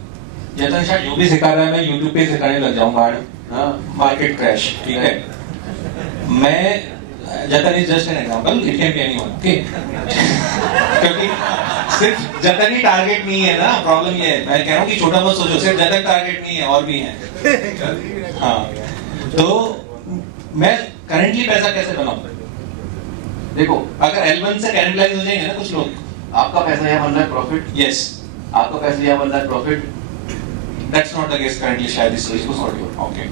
जतन शाह जो भी सिखा रहा है मैं यूट्यूब पे सिखाने लग जाऊंगा. मार्केट क्रैश, ठीक है. मैं जतन is just an example, it can be anyone, okay. क्योंकि सिर्फ जतन ही टारगेट नहीं है ना, प्रॉब्लम ये है. मैं कह रहा हूँ कि छोटा मत सोचो, सिर्फ जतन टारगेट नहीं है, और भी है. हाँ, तो मैं करंटली पैसा कैसे बनाऊं? देखो, अगर L1 से कैनिबलाइज हो जाएंगे ना कुछ लोग. आपका पैसा यहाँ बन रहा है प्रॉफिट. यस, आपका पैसा यहाँ बन रहा है profit. That's not the case currently. शायद इसको सॉर्ट हो. ओके,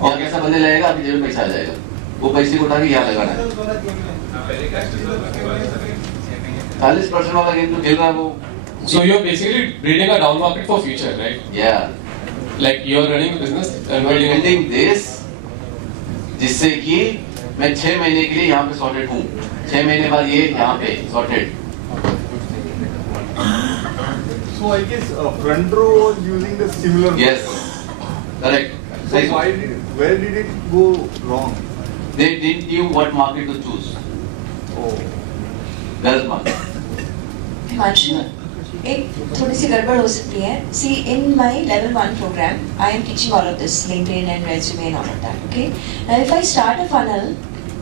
और कैसा बनने लगेगा, आपकी जेब में पैसा आ जाएगा. वो पैसे को उठा के यहाँ लगाना है। 40% वाला गेम जो खेल रहा है वो, So you're basically building a down market for future, right? yeah, Like you're running a business and building this, जिससे कि मैं 6 महीने के लिए यहाँ पे सॉर्टेड हूँ, 6 महीने बाद ये यहाँ पे sorted. So I guess front row was using the similar. Yes, correct. So where did it go wrong? They didn't knew what market to choose. Oh. Girls market. Himanshu, एक थोड़ी सी गड़बड़ हो सकती है. See, in my level 1 program, I am teaching all of this, LinkedIn and resume and all of that. Okay. Now, if I start a funnel,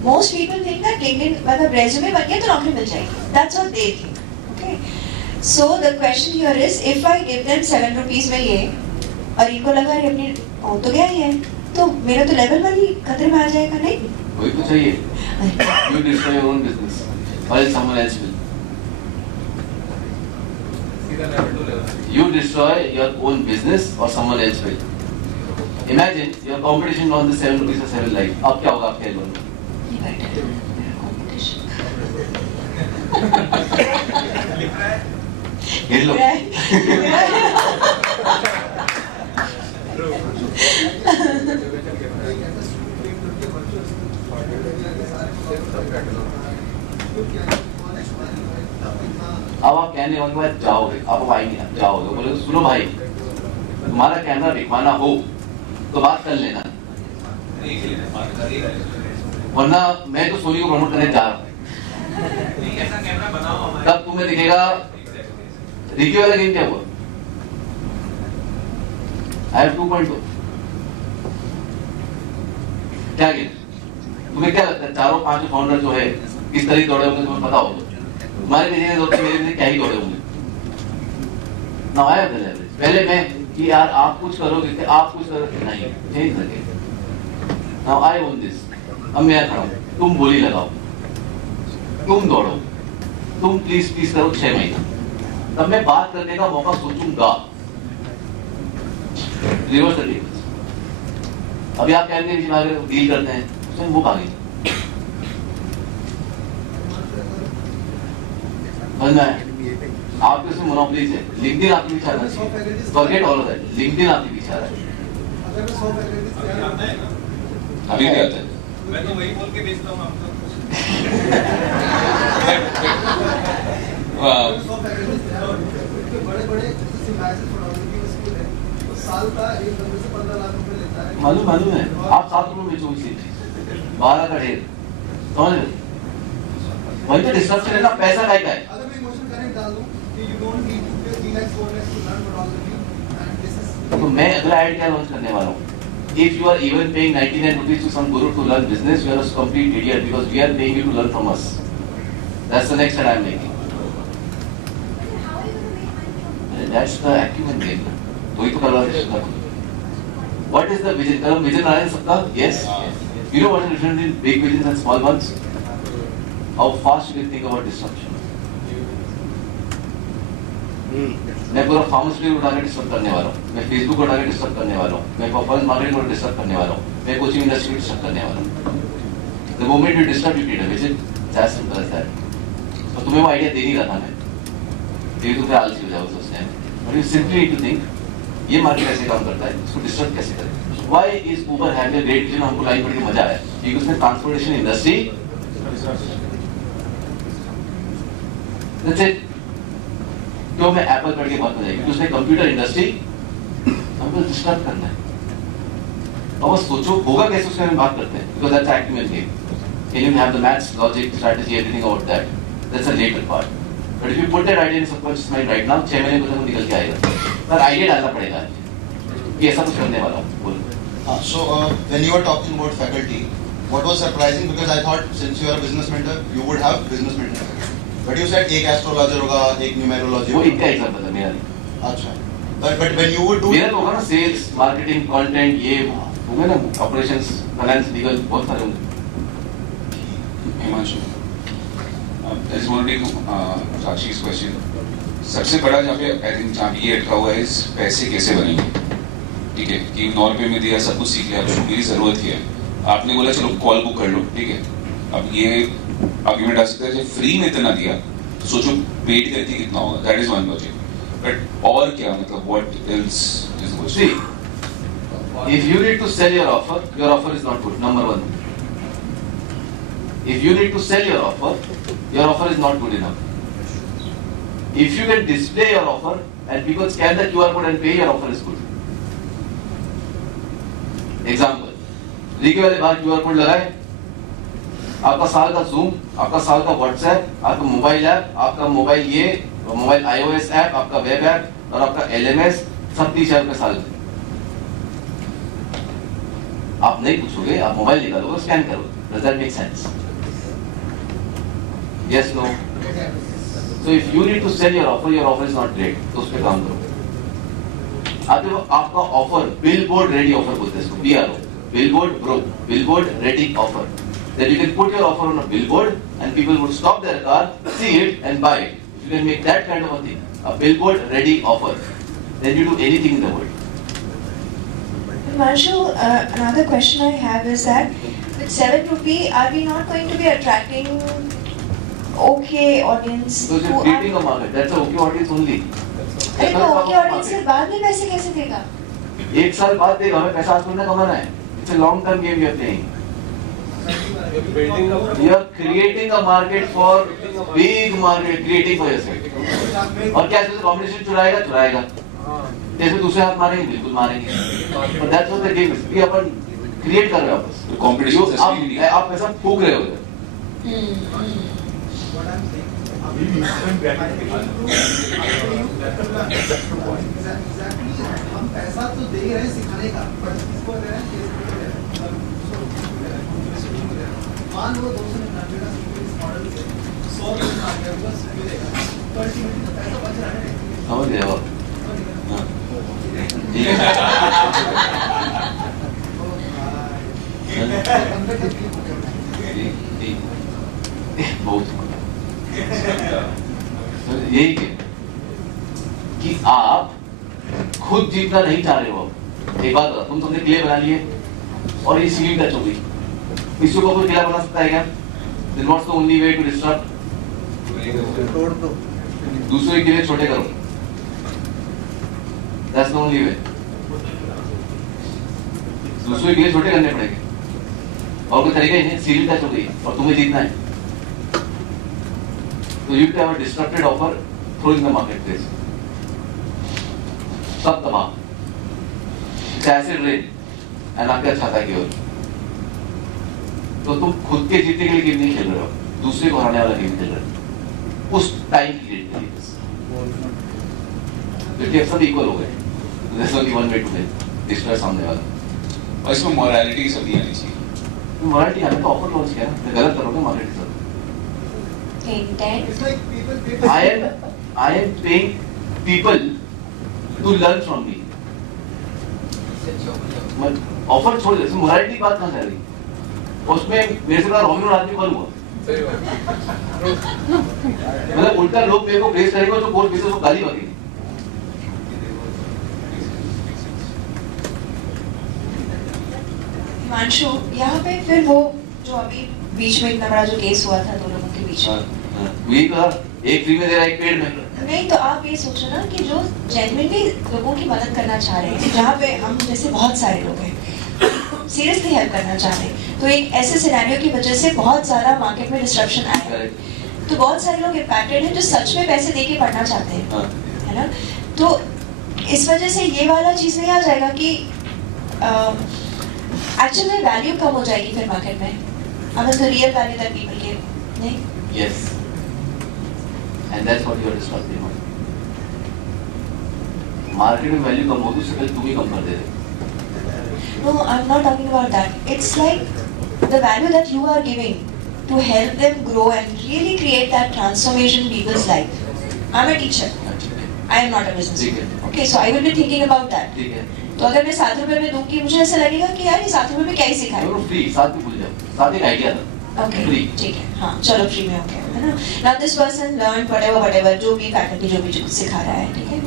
most people think that LinkedIn, मतलब resume बन गया तो नौकरी मिल जाएगी. That's what they think. Okay. So the question here is, if I give them 7 rupees में ये, और इनको लगा ये अपनी हो तो गया ही है, तो मेरा तो level 1 ही खतरे में आ जाएगा नहीं? वही तो चाहिए. You destroy your own business, or else someone else will. You destroy your own business or someone else will. Imagine your competition on the 7 rupees or 7 life. अब क्या होगा आपके एल्बम में? खेल लो. अब आप कहने के बाद जाओगे, आप आएंगे, आप जाओगे, बोले सुनो भाई, तुम्हारा कैमरा बिकवाना हो तो बात कर लेना, वरना मैं तो सोनी को प्रमोट करने जा रहा हूँ. तब तुम्हें दिखेगा रिकी वाला गेम क्या हुआ. I have 2.2. क्या गेम? तुम्हें क्या लगता है चारों पांचों फाउंडर जो है किस तरह दौड़े होंगे तुम्हें पता होगा. तुम्हारे बिजनेस दौड़ते मेरे बिजनेस क्या ही दौड़े होंगे. Now I have the leverage. पहले मैं कि यार आप कुछ करोगे, आप कुछ करोगे नहीं, चेंज लगे. Now I own this. अब मैं खड़ा हूँ, तुम बोली लगाओ, तुम दौड़ो, तुम प्लीज करो 6 महीना, तब मैं बात करने का मौका सोचूंगा. Reverse tables. अभी आप कहेंगे डील करते हैं, उसमें वो भागे. आपके उसमें मोनोपोलीज है. लिंक्डइन आपके पीछे आना चाहिए. Forget all of that. LinkedIn आपके पीछे आ रहा है. अभी भी आता है. मैं तो वही बोल के बेचता हूँ आपको. मालूम है. आप 7 रुपए में बेचोगे चीज, 12 का ढेर. समझ रहे? वही तो डिस्ट्रक्शन है ना. पैसा काय का है. अगर मैं इमोशन करेक्ट डाल दूं कि you don't need to pay 3 lakhs 4 lakhs to learn photography and this is. तो मैं अगला ऐड क्या लॉन्च करने वाला हूँ. If you are even paying 99 rupees to some guru to learn business, you are a complete idiot because we are paying you to learn from us. That's the next ad I am making. That's the acumen game. तो ही तो करवा दे. What is the vision? कल vision आ रहा है सबका? Yes. You know what is the difference in big visions and small ones? How fast you can think about disruption. मैं पूरा pharmaceutical उठा के डिस्टर्ब करने वाला हूँ, मैं फेसबुक उठा के डिस्टर्ब करने वाला हूँ, मैं परफॉर्मेंस मार्केटिंग को डिस्टर्ब करने वाला हूँ, मैं कोचिंग इंडस्ट्री को डिस्टर्ब करने वाला हूँ. The moment you disturb, you create a vision. As simple as that. और तुम्हें वो आइडिया दे नहीं रहा था मैं, तेरी तो फिर आलसी हो जाओ सोचने में. But you simply need to think, ये मार्केट कैसे काम करता है, इसको डिस्टर्ब कैसे करें. Why is Uber having a great vision? हमको लाइन पढ़ के मजा आया क्योंकि उसने ट्रांसपोर्टेशन इंडस्ट्री. That's it. क्यों मैं एप्पल पढ़ के बहुत मजा आई क्योंकि उसने कंप्यूटर इंडस्ट्री हमको डिस्टर्ब करना है. और बस सोचो होगा कैसे उसके बारे में बात करते हैं because that's acumen game. Can you have the maths, logic, strategy, everything about that? That's a later part. But if you put that idea in subconscious mind right now, 6 महीने में निकल के आएगा. पर आइडिया डालना पड़ेगा कि ऐसा कुछ करने वाला हूँ. बोलो. So when you were talking about faculty, what was surprising because I thought since you are a business mentor, you would have business mentor. But you said एक एस्ट्रोलॉजर होगा, एक न्यूमेरोलॉजी वो होगा. इनका एग्जांपल है मेरा नहीं. अच्छा. But when you would do मेरा तो होगा ना सेल्स, मार्केटिंग, कंटेंट, ये होंगे ना ऑपरेशंस, फाइनेंस, लीगल बहुत सारे होंगे. Himanshu, I just want to take Sakshi's question. सबसे बड़ा जहाँ पे आई थिंक जहाँ ये अटका हुआ है इस पैसे कैसे बनेंगे. ठीक है कि 9 रुपए में दिया सब कुछ सीख लिया, जो मेरी जरूरत ही है. आपने बोला चलो कॉल बुक कर लो, ठीक है, अब ये आर्ग्यूमेंट आ सकता है जब फ्री में इतना दिया तो सोचो पेड करके कितना होगा, that is one logic, but और क्या मतलब what else is the See, if you need to sell your offer is not good, number one. If you need to sell your offer is not good enough. If you can display your offer and people scan the QR code and pay, your offer is good. Example, Ricky वाले बाहर QR code लगाए, आपका साल का Zoom, आपका साल का WhatsApp, आपका मोबाइल ऐप, आपका मोबाइल iOS ऐप, आपका वेब ऐप और आपका LMS सब 30,000 रुपए साल में। आप नहीं पूछोगे, आप मोबाइल निकालोगे, स्कैन करो। Does that make sense? Yes, no? So if you need to sell your offer is not great, तो उस पे काम करो। अब आपका ऑफर बिलबोर्ड रेडी ऑफर बोलते हैं इसको, BRO, billboard ready offer, that you can put your offer on a billboard and people would stop their car, see it and buy it. If you can make that kind of a thing, a billboard ready offer, then you do anything in the world. Himanshu, another question I have is that with 7 rupee, are we not going to be attracting okay audience? So you're creating a market. That's a okay audience only. अरे तो okay audience से बाद में पैसे कैसे देगा? एक साल बाद देगा, हमें पैसा आज थोड़ी ना कमाना है। It's a long term game we are playing. You are creating a market for big market, creating for yourself. और क्या ऐसे कॉम्पिटिशन चुराएगा? जैसे दूसरे हाथ मारेंगे, बिल्कुल मारेंगे। But that's what the game is. ये अपन क्रिएट कर रहे हो आपस। तो कॉम्पिटिशन आप पैसा फूक रहे हो। हम पैसा तो दे रहे हैं सिखाने का, पर इसको दे रहे हैं मान लो 299 का इस मॉडल से 100 आ गया, बस ये देगा तो अल्टीमेटली पैसा बच रहा है। समझ गए आप? बहुत यही कि आप खुद जीतना नहीं चाह रहे हो। एक बात बता, तुमने किले बना लिए और ये सीलिंग टच हो गई, इसको कोई किला बना सकता है क्या? Then what's the only way to disrupt? तोड़ दो, दूसरे किले छोटे करो। That's the only way. दूसरे किले छोटे करने पड़ेंगे और कोई तरीका ही नहीं। सीलिंग टच हो गई और तुम्हें जीतना है, तो you have a disrupted offer, throw in the marketplace. सब तबाह, acid rain, and आपके अच्छा था की ओर। तो तुम खुद के जीतने के लिए गेम नहीं खेल रहे हो, दूसरे को हराने वाला गेम खेल रहे हो। उस टाइम क्रिएट करिए बस, क्योंकि अब सब इक्वल हो गए। There's only one way to win, destroy सामने वाला। और इसमें मोरालिटी सब नहीं आनी चाहिए। मोरालिटी हमें तो ऑफर लॉन्च किया ना, गलत करोगे मार्केट के साथ। Intent. it's like people pay for I am paying people to learn from me. Offer छोड़ दे, मोरालिटी बात कहाँ से आ रही? उसमें मेरे से रॉबिन हुड आदमी कौन हुआ? मतलब उल्टा लोग मेरे को प्रेस करेंगे, जो कोर्स बेसिस को गाली बकेंगे। हिमांशु, यहाँ पे फिर वो जो अभी बीच में इतना बड़ा जो केस हुआ था दो लोगों के बीच में, वही कहा, एक फ्री में दे रहा है, एक पेड में। नहीं तो आप ये सोचो ना कि जो जेन्युइनली लोगों की मदद करना चाह रहे हैं, जहाँ पे हम जैसे बहुत सारे लोग हैं सीरियसली हेल्प करना चाह रहे हैं, तो एक ऐसे सिनेरियो की वजह से बहुत सारा मार्केट में डिस्ट्रप्शन आया, तो बहुत सारे लोग इम्पैक्टेड हैं जो सच में पैसे दे के पढ़ना चाहते हैं, है ना? तो इस वजह से ये वाला चीज नहीं आ जाएगा कि एक्चुअल में वैल्यू कम हो जाएगी फिर मार्केट में, अगर the real value that people give नहीं। Yes, and that's what you are disrupting. Market में वैल्यू कम होगी, उससे पहले तुम ही कम कर दे रहे। No, I'm not talking about that. It's like the value that you are giving to help them grow and really create that transformation in people's life. I'm a teacher. I am not a businessman. Okay, so I will be thinking about that. ठीक है। तो अगर मैं 7 रुपए में दूंगी, मुझे ऐसा लगेगा कि यार ये 7 रुपए में क्या ही सिखाएगा। फ्री, साथ में भूल जाओ, साथ एक आइडिया था। Okay, Free. ठीक है, हाँ चलो फ्री में हो गया, है ना? Now this person learned whatever जो भी फैकल्टी जो भी सिखा रहा है, ठीक है?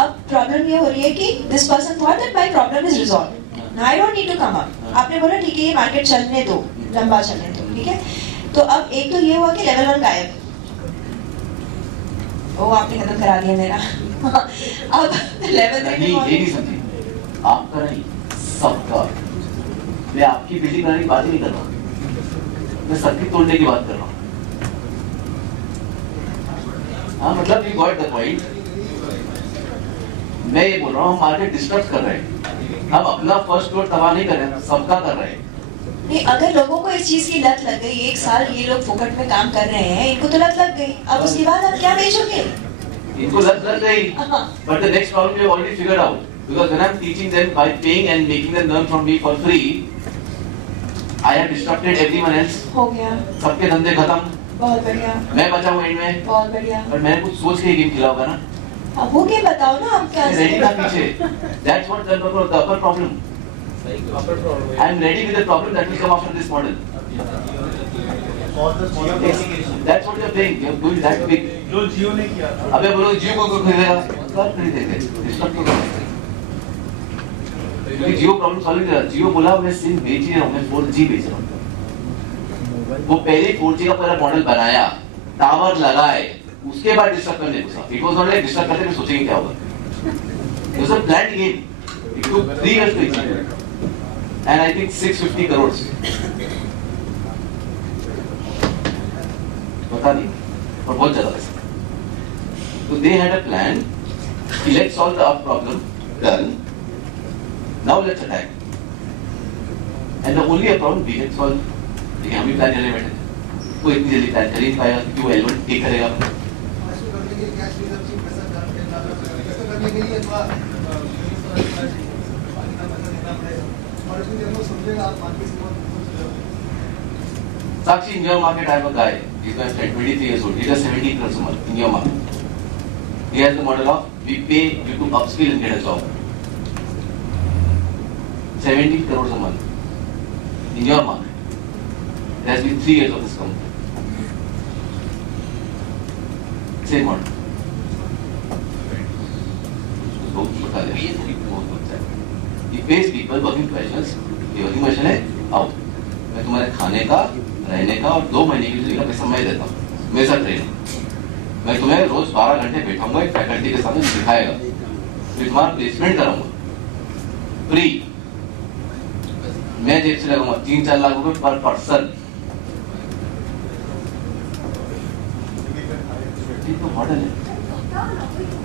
अब प्रॉब्लम ये हो रही है कि this person thought that my problem is resolved. I don't need to come up. आपने बोला ठीक है ये मार्केट चलने दो, लंबा चलने दो, ठीक है. तो अब एक तो ये हुआ कि लेवल 1 गायब. ओ आपने खत्म करा दिया मेरा. अब लेवल 3 नहीं, ये नहीं समझी. आपका नहीं, सबका. मैं आपकी बिल्डिंग बनाने की बात ही नहीं कर रहा हूँ. मैं सबकी तोड़ने की बात कर रहा हूँ. हाँ, मतलब यू गॉट द पॉइंट. मैं ये बोल रहा हूँ, हम मार्केट डिस्टर्ब कर रहे हैं. हम अपना फर्स्ट फ्लोर तबाह नहीं कर रहे हैं, सबका कर रहे हैं. नहीं, अगर लोगों को इस चीज की लत लग गई, 1 साल ये लोग फोकट में काम कर रहे हैं, इनको तो लत लग गई. अब उसके बाद आप क्या बेचोगे? इनको लत लग गई. But the next problem we have already figured out. Because when I'm teaching them by paying and making them learn from me for free, I have disrupted everyone else. हो गया. सबके धंधे खत्म. बहुत बढ़िया. मैं बचा हूँ एंड में. बहुत बढ़िया. पर मैंने कुछ सोच के गेम खेला होगा ना. अब वो गेम बताओ ना, आप क्या रेडी था पीछे. That's what the upper problem. I am ready with the problem that will come after this model. That's what you are playing. You are doing that big. जो जियो ने किया था. अबे बोलो जियो को खरीदेगा. सब खरीदेंगे. डिस्टर्ब क्यों कर रहे हैं? जियो प्रॉब्लम सॉल्व नहीं कर रहा. जियो बोला मैं सिम बेच ही रहा हूँ, मैं 4G बेच रहा हूँ. वो पहले 4G का पूरा मॉडल बनाया, टावर लगाए, उसके बाद डिस्टर्ब करने घुसा. It was not like disturb करते हुए सोचेंगे क्या होगा. It was a planned game. It took 3 years to achieve it. And I think 650 crores. पता नहीं, और बहुत ज्यादा पैसा. So they had a plan. Let's solve the up problem. Done. Now let's attack. And the only problem we had solved. देखिए हम भी plan करने बैठे थे. वो इतनी जल्दी प्लान कर ही नहीं पाएगा क्योंकि वो L1 टेक करेगा. ऐसे करने के लिए कैश रिजर्व की पैसा डाल के ऐसे करने के लिए थोड़ा और इसमें जब समझेगा आप मार्केट से Sakshi, in your market, I have a guy. He's my friend, 23 years old. He does 17 crores a month in your market. He has the model of we pay you to upskill and get a job. 17 crores a month in your market. It has been 3 years of this company. Same model. He pays people working professionals. ये working machine है, आओ मैं तुम्हारे खाने का, रहने का और 2 महीने की बिजली का पैसा मैं देता हूँ. मेरे साथ रहना. मैं तुम्हें रोज 12 घंटे बैठाऊंगा एक फैकल्टी के सामने सिखाएगा. मैं तुम्हारा प्लेसमेंट कराऊंगा फ्री. मैं जेब से लगाऊंगा 3-4 लाख रुपए पर पर्सन. ये तो मॉडल है.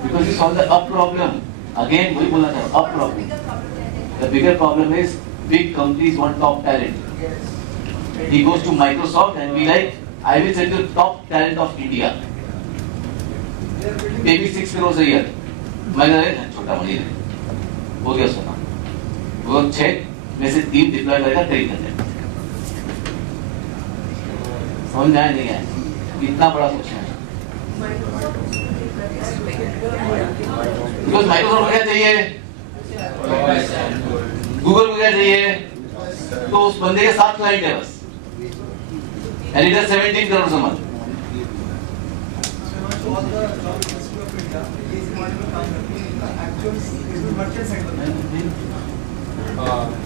Because you solve the up problem. Again वही बोलना चाह रहा हूँ, up problem. The bigger problem is big companies want top talent. He goes to Microsoft and be like, I will send you top talent of India. Maybe 6 crores a year. मैं कह रहा छोटा money है. हो गया उसका काम. वो 6 में से 3 डिप्लॉय करेगा ट्रेन करने. समझ में आया नहीं आया? इतना बड़ा सोचना है. Because Microsoft को क्या चाहिए? गूगल को क्या चाहिए? तो उस बंदे के 7 क्लाइंट है बस. And it has 17 crores a month.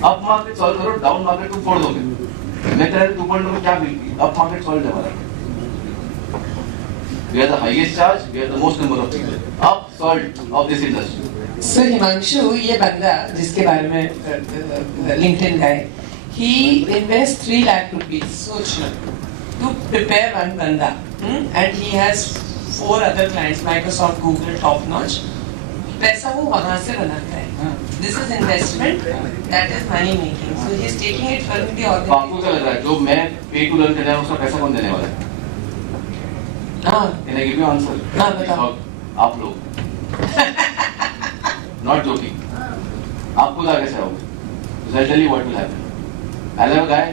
Up market solve करो, डाउन मार्केट तुम फोड़ दोगे. मैं कह रहा हूँ 2.0 में क्या मिलती? अप मार्केट सॉल्व है हमारा. We are the highest charge, we are the most number of people. Up solved of this industry. So Himanshu, ये बंदा जिसके बारे में LinkedIn का है, he invests 3 lakh rupees, सोच लो, to prepare one banda, and he has 4 other clients, Microsoft, Google, top notch. पैसा वो वहाँ से बनाता है. This is investment, that is money making. So he is taking it from the आपको क्या लग रहा है जो मैं पे टू लर्न करने उसका पैसा कौन देने वाला है? हाँ. Can I give you answer? हाँ बताओ. आप लोग. Not joking. आप खुद आगे से आओगे. So I'll tell you what will happen. I'll have a guy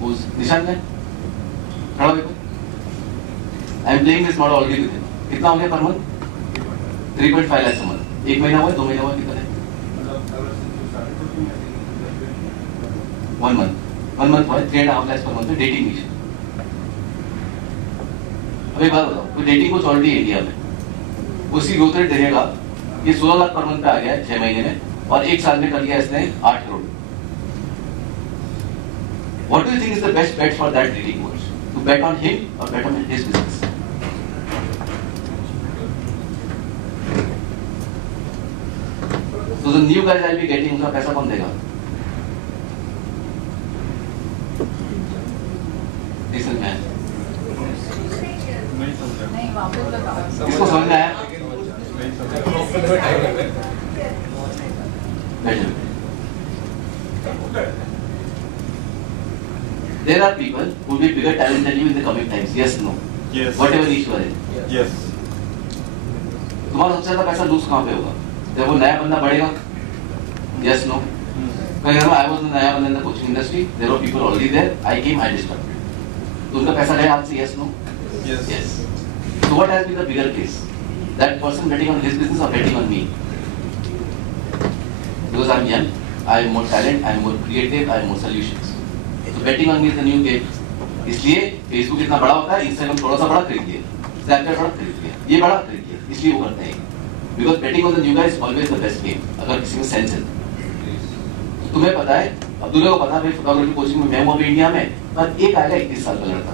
who's निशान में खड़ा देखो. I'm playing this model already with him. कितना हो गया per month? 3.5 lakhs a month. 1 महीना हुआ, 2 महीना हुआ, कितना है? 1 month. 1 month हुआ 3.5 lakhs per month dating mission. अब एक बात बताओ, कोई डेटिंग कोच ऑलरेडी इंडिया में, उसकी ग्रोथ रेट देखेगा, ये 16 लाख पर मंथ पे आ गया है 6 महीने में, और 1 साल में कर लिया इसने 8 crore. What do you think is the best bet for that leading coach? To bet on him or bet on his business? So the new guys I'll be getting, उनका पैसा कौन देगा? Decent man. इसको समझ में आया? There are people who will be bigger talent than you in the coming times. Yes, no. Yes. Whatever niche you are in. Yes. तुम्हारा सबसे ज्यादा पैसा लूज कहाँ पे होगा? जब वो नया बंदा बढ़ेगा? Yes, no. Because I was नया बंदा in the coaching industry. There were people already there. I came, I disrupted. तो उनका पैसा गया हाथ से? Yes, no. Yes. Yes. So what has been the bigger case? That person betting on his business or betting on me? Because I'm young, I have more talent, I am more creative, I have more solutions. So betting on me is the new game. इसलिए Facebook इतना बड़ा होता है, Instagram थोड़ा सा बड़ा खरीद लिया, Snapchat बड़ा खरीद लिया, ये बड़ा खरीद लिया, इसलिए वो करते हैं. Because betting on the new guy is always the best game. अगर किसी में सेंस है. तो तुम्हें पता है, अब्दुल्ला को पता है, फोटोग्राफी कोचिंग में मैं हूँ अभी इंडिया में, पर एक आएगा 21 साल का लड़का,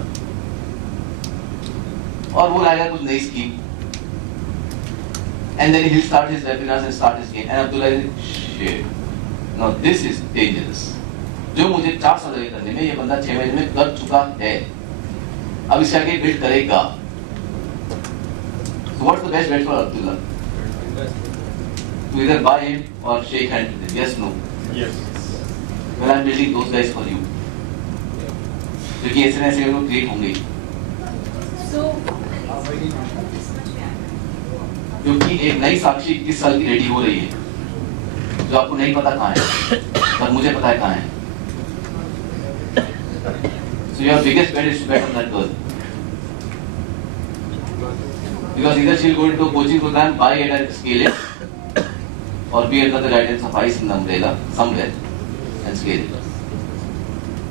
और वो लाएगा कुछ नई scheme. And then he'll start his webinars and start his game. And Abdullah is shit. Now this is dangerous. जो मुझे 4 साल लगे करने में, ये बंदा 6 महीने में कर चुका है. अब इसके आगे बिल्ड करेगा. So what's the best bet for Abdullah? To either buy him or shake hands with him. Yes, no. Yes. Well, I'm building those guys for you. क्योंकि ऐसे न ऐसे लोग क्रिएट होंगे. क्योंकि एक नई साक्षी 21 साल की रेडी हो रही है, जो आपको नहीं पता कहाँ है, पर मुझे पता है कहाँ है. So your biggest bet is to bet on that girl, because either she'll go into a coaching program, buy it and scale it, or be under the guidance of ICE in the umbrella somewhere and scale it.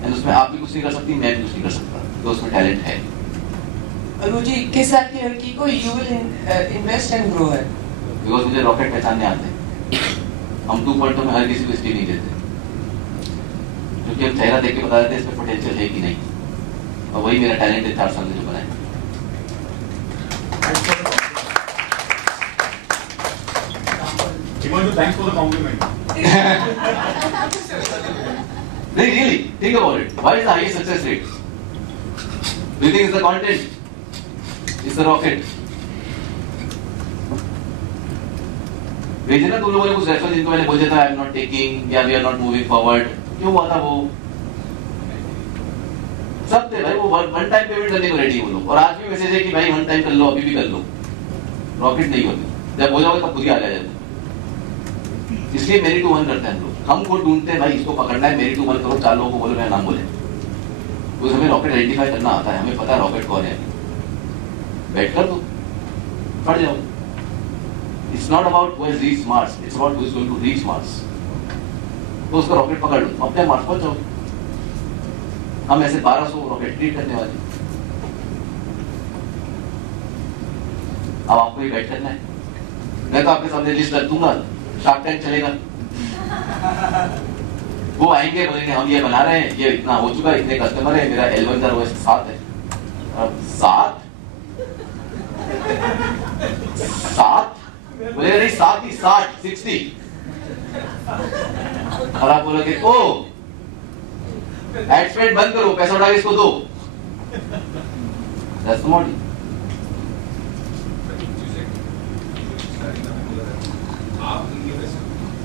And उसमें आप भी कुछ नहीं कर सकती, मैं भी कुछ नहीं कर सकता, तो उसमें टैलेंट है. रोजी 21 साल की लड़की को you will invest and grow है. बिकॉज मुझे रॉकेट पहचानने आते हैं. हम 2.0 में हर किसी को इसलिए नहीं देते, क्योंकि हम चेहरा देख के बता देते हैं इसमें पोटेंशियल है कि नहीं, और वही मेरा टैलेंट है 4 साल में जो बनाए. Thanks for the compliment. Really, think about it. Why is the highest success rate? Do you think it's the content? It's the rocket. भेजे ना तुम लोगों ने कुछ रेफरेंस जिनको मैंने बोला था आई एम नॉट टेकिंग या we are not moving forward, क्यों हुआ था वो? सब थे भाई, वो वन टाइम पेमेंट करने को रेडी हो लोग, और आज भी मैसेज है कि भाई वन टाइम कर लो, अभी भी कर लो. रॉकेट नहीं होते, जब हो जाओगे तब खुद ही आ जाएगा. इसलिए मेरी टू वन करते हैं हम लोग. हम को ढूंढते हैं भाई, इसको पकड़ना है, मेरी टू वन करो, 4 लोगों को बोलो मेरा नाम बोले. तो हमें रॉकेट आइडेंटिफाई करना आता है, हमें पता है रॉकेट कौन है. बैठ कर दो, पढ़ जाओ. It's not about who has reached Mars, it's about who is going to reach Mars. तो उसका रॉकेट पकड़ लो, अपने मार्स पर जाओ. हम ऐसे 1200 रॉकेट क्रिएट करने वाले. अब आपको ही बैठ करना है. मैं तो आपके सामने लिस्ट रख दूंगा, शार्क टैंक चलेगा. वो आएंगे बोलेंगे हम ये बना रहे हैं, ये इतना हो चुका है, इतने कस्टमर है, मेरा L1 का रोज 7 है. अब 7 बोले नहीं, 7 ही 60. और आप बोलोगे ओ एड स्पेंड बंद करो, पैसा उठा के इसको दो. That's the model.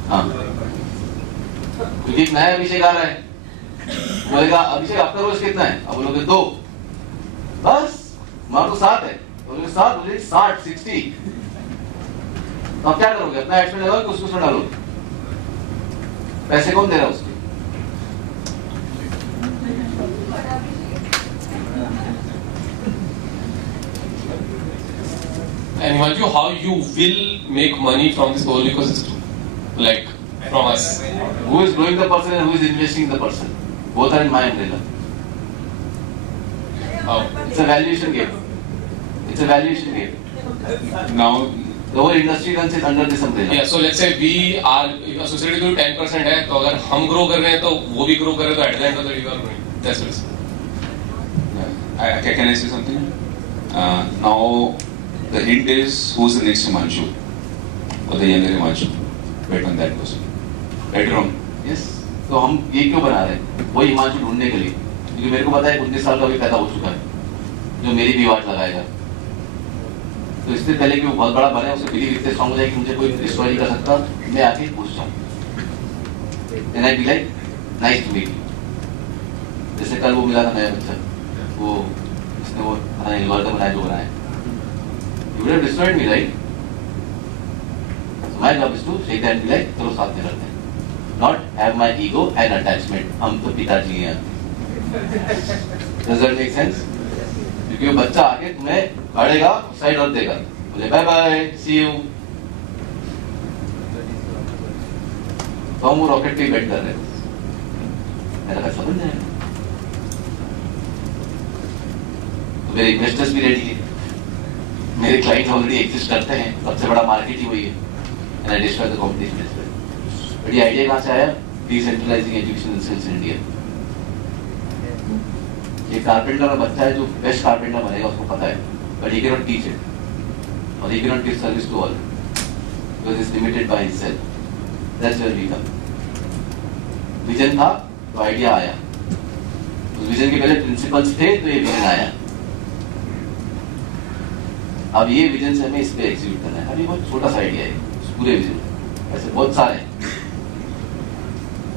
हाँ, क्योंकि एक नया अभिषेक आ रहा है, बोलेगा अभिषेक आपका रोज कितना है? अब बोलोगे 2, बस मार तो 7 है. बोलोगे 7, बोले 60. तो आप क्या करोगे? अपना एड स्पेंड लगाओगे, उसको डालोगे. पैसे कौन दे रहा है उसको? And Manju, how you will make money from this whole ecosystem? Like from us? Who is growing the person and who is investing in the person? Both are in my umbrella. How? It's a valuation game. It's a valuation game. Now, तो The whole industry runs it under this umbrella. Yeah, so let's say we are associated with 10% है, तो अगर हम grow कर रहे हैं तो वो भी grow कर रहे हैं, तो at the end of the day we are growing. That's what it is. Can I say something? Now the hint is who's the next Himanshu or the younger Himanshu? Bet on that person. Right or wrong? Yes. तो हम ये क्यों बना रहे हैं? वही हिमांशु ढूंढने के लिए, क्योंकि मेरे को पता है 19 साल का भी पैदा हो चुका है, जो मेरी भी वाट लगाएगा। तो इससे पहले कि वो बहुत बड़ा बने, उसे बिलीव इतने स्ट्रॉन्ग हो जाए कि मुझे कोई डिस्ट्रॉय नहीं कर सकता, मैं आके पूछ जाऊँ। Then I be like, nice to meet you. जैसे कल वो मिला था नया बच्चा, वो इसने वो एल्गोरिथम बनाया जो बनाया। You would have destroyed me, right? So my job is to shake the hand and be like, चलो साथ में करते हैं। Not have my ego and attachment. हम तो पिताजी हैं। Does that make sense? क्योंकि वो बच्चा आके तुम्हें काटेगा, साइड और देगा, बोले बाय बाय, सी यू। तो हम वो रॉकेट पे बैठ कर रहे हैं। मैंने कहा समझ जाएगा। तो मेरे इन्वेस्टर्स भी रेडी है, मेरे क्लाइंट ऑलरेडी एग्जिस्ट करते हैं, सबसे बड़ा मार्केट ही वही है। And I destroy the competition as well. But ये आइडिया कहाँ से आया? Decentralizing education in sales in India. ये कारपेंटर का बच्चा है जो बेस्ट कारपेंटर बनेगा, उसको पता है, but he can not teach it और he can not give service to all because is limited by himself. That's where we come. Vision था तो आइडिया आया, उस विजन के पहले प्रिंसिपल्स थे तो ये विजन आया। अब ये विजन से हमें इस पे एग्जीक्यूट करना है। अभी बहुत छोटा सा आइडिया है उस पूरे विजन, ऐसे बहुत सारे हैं।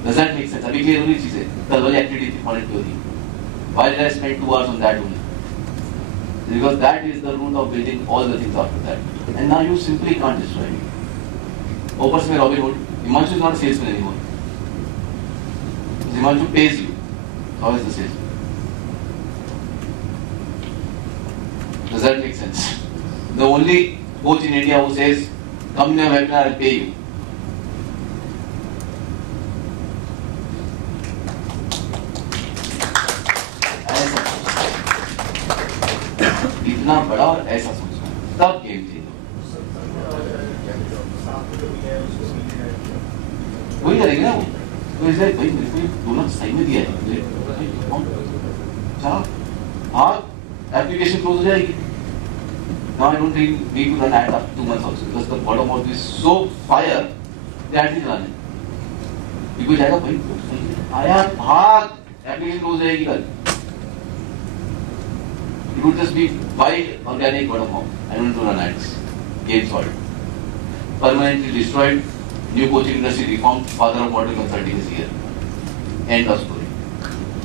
Does that make sense? अभी क्लियर हो रही चीजें? कल वाली एक्टिविटी पॉइंट पे होती। Why did I spend 2 hours on that only? Because that is the root of building all the things after that. And now you simply can't destroy me. ऊपर से Robin Hood, Himanshu is not a salesman anymore. Himanshu pays you. How is the salesman? Does that make sense? The only coach in India who says, "Come in a webinar, I'll pay you." इतना बड़ा और ऐसा सोचना, तब game change वही करेंगे ना वो। तो इसे भाई मेरे को दोनों सही में दिया है, हाँ एप्लीकेशन क्लोज हो जाएगी। Now I don't think we could run ad after 2 months also because the bottom of this is so fire that is running. बिल्कुल जाएगा भाई, आया भाग, एप्लीकेशन क्लोज हो जाएगी कल। It would just be wild, organic word of mouth. I don't want to run ads. Game solved. Permanently destroyed. New coaching industry reformed. Father of modern consulting is here. End of story.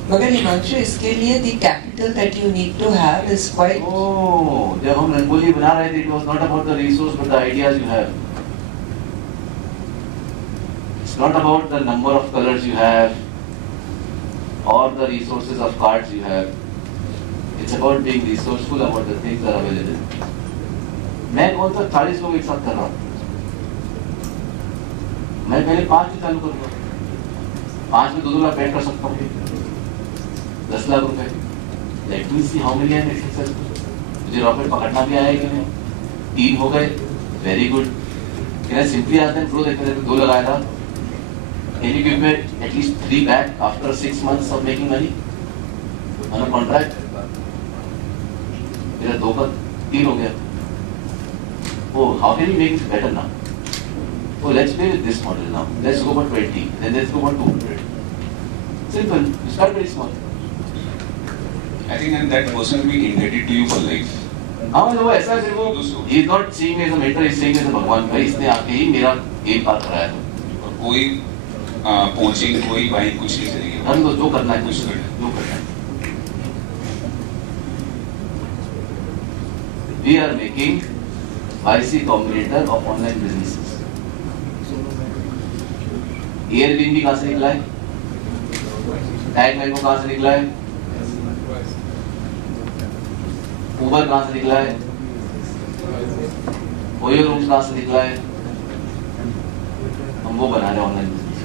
मगर हिमांशु, इसके लिए the capital that you need to have is quite. Oh, जब हम रंगोली बना रहे थे, it was not about the resource but the ideas you have. It's not about the number of colors you have or the resources of cards you have. It's about being resourceful about the things that are available. मैं कौन सा 40 लोग एक साथ कर रहा हूँ? मैं पहले 5 से चालू करूँगा। 5 में 2 लाख बैठ कर सकता हूँ, 10 लाख रुपए। Let me see how many are successful. मुझे रॉकेट पकड़ना भी आया कि नहीं? 3 हो गए, very good. Can I simply ask them, bro, देखते 2 लगाया था, can you give me at least 3 back after 6 months of making money on a contract? मेरा 2 का 3 हो गया। Oh, how can we make it better now? Oh, let's play with this model now. Let's go for 20, then let's go for 200. Simple. You start very small. I think then that person will be indebted to you for life. हाँ मतलब वो ऐसा है, वो he is not seeing me as a mentor, he is seeing me as a भगवान। भाई इसने आके ही मेरा गेम पार कराया था। और कोई कोचिंग, कोई भाई कुछ नहीं करेगी। हम तो जो करना है कुछ करना है। जो करना है। We are making YC Combinator of online businesses. Airbnb कहाँ से निकला है? टैगमैन को कहाँ से निकला है? उबर कहाँ से निकला है? ओयो रूम्स कहाँ से निकला है? हम वो बना रहे हैं ऑनलाइन बिजनेस।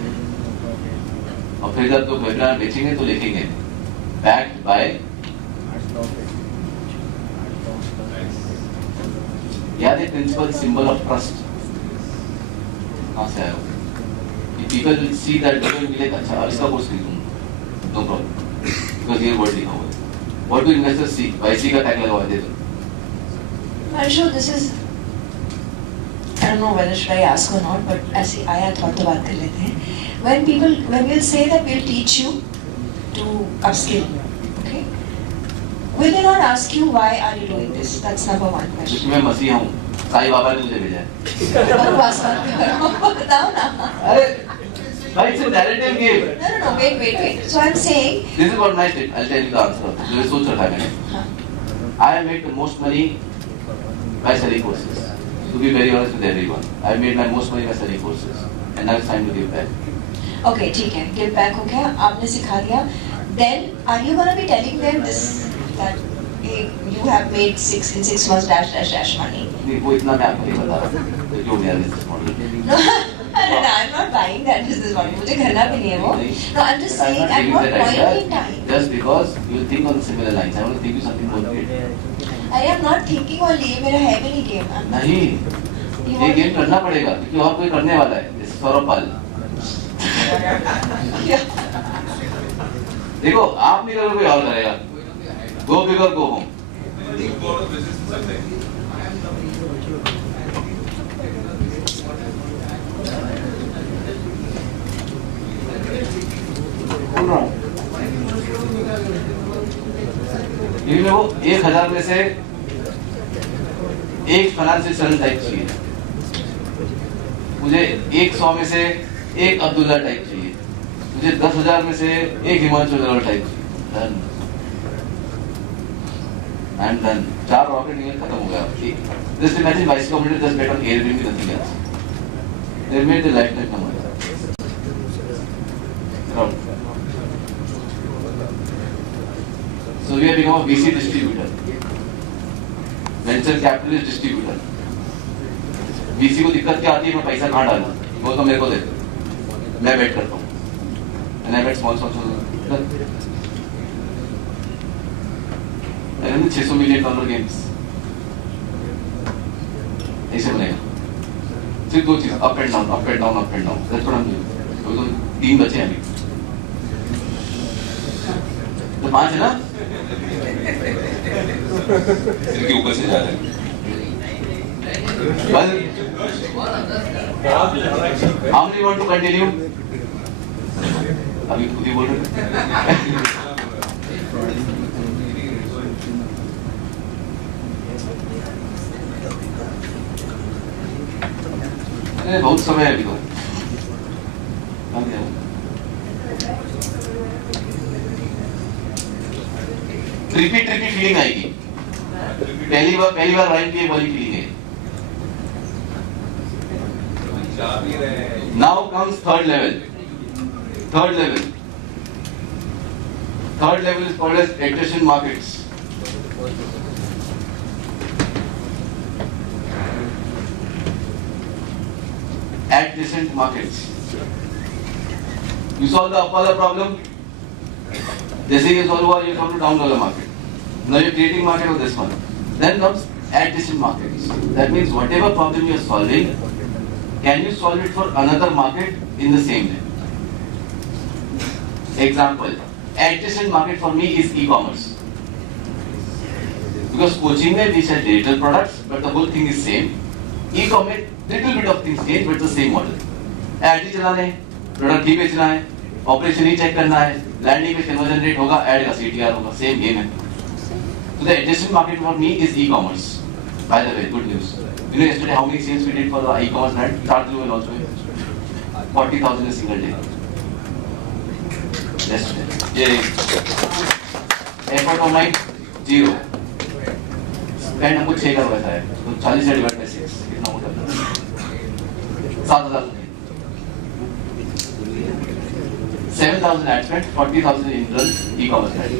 और फिर जब तो वेबिनार बेचेंगे तो लिखेंगे backed by याद है प्रिंसिपल सिंबल ऑफ ट्रस्ट कहाँ से आया? People will see that they will be like, अच्छा अब इसका course खरीदूंगा, no problem, because here word लिखा हुआ है. What do investors see? YC का टैग लगवा दे दो. I'm sure this is, I don't know whether should I ask or not, but ऐसे आया थोड़ा तो बात कर लेते हैं. When we'll say that we'll teach you to upskill, okay? Will they not ask you why are you doing this? That's number one question. क्योंकि मैं मसीहा हूँ, साईं बाबा ने मुझे भेजा है. बकवास मत करो, बताओ ना. अरे भाई it's a narrative game. No, wait. So I'm saying, This is what my state. I'll tell you the answer. जो ये सोच रखा है मैंने. I have made the most money by selling courses. To be very honest with everyone, I have made my most money by selling courses, and now it's time to give back. okay, ठीक है, give back हो गया, आपने सिखा दिया. Then are you gonna be telling them this that hey, you have made in 6 months dash money? नहीं वो इतना मैं आपको नहीं बता रहा. जो मेरा business model है. No, I'm not buying that business model. मुझे करना भी नहीं है वो. No, I'm just I'm saying not at giving what that point idea. in time. Just because you think on similar lines, I want to think you something more great. I am not thinking only. ये मेरा है भी नहीं game. नहीं, ये game करना पड़ेगा क्योंकि और कोई करने वाला है. जैसे सौरभ पाल. देखो आप नहीं करोगे कोई और करेगा. Go big or go home. लेकिन वो 1000 में से एक फाइनेंशियल चैनल टाइप चाहिए. मुझे 100 में से एक अब्दुल्ला टाइप चाहिए. मुझे 10,000 में से एक हिमांशु अग्रवाल टाइप चाहिए. Done. I'm done. 4 rocket engine खत्म हो गया. Just imagine vice commander just bet on Airbnb, nothing else. They made the lifetime number. So we have become a VC distributor, venture capitalist distributor. VC को दिक्कत क्या आती है? मैं पैसा कहाँ डालूं? वो तो मेरे को दे. मैं बेट करता हूँ. And I bet small. I run $600 million games. ऐसे बनेगा. सिर्फ 2 चीज, up and down. That's what I'm doing. तो 3 बचे हैं अभी. तो 5 है ना? इनके ऊपर से जा रहे हैं. Well, how many want to continue? अभी खुद ही बोल रहे. अरे बहुत समय है अभी तो. ट्रिपी फीलिंग आएगी. पहली बार राइम की वाली फीलिंग है. Now comes third level. Third level is called as adjacent markets. Adjacent markets. You solve the up dollar problem. जैसे ये solve हुआ, you solve the down dollar market. Now you're creating market of this one. Then comes adjacent markets. That means whatever problem you are solving, can you solve it for another market in the same way? Example, adjacent market for me is e-commerce. Because coaching में we sell digital products, but the whole thing is same. E-commerce, little bit of things change, but the same model. Ad ही चलाना है, product ही बेचना है, operation ही check करना है, landing में conversion rate होगा, ad का CTR होगा, same game है. So the adjacent market for me is e-commerce. By the way, good news. You know yesterday how many sales we did for the e-commerce brand? Started with also 40,000 a single day. Yesterday. Yeah. Effort of mine 0. Spend हमको 6 का पैसा है, तो 40 से divide by 6 कितना होता है? 7,000. 7,000 ad spend, 40,000 in run e-commerce brand.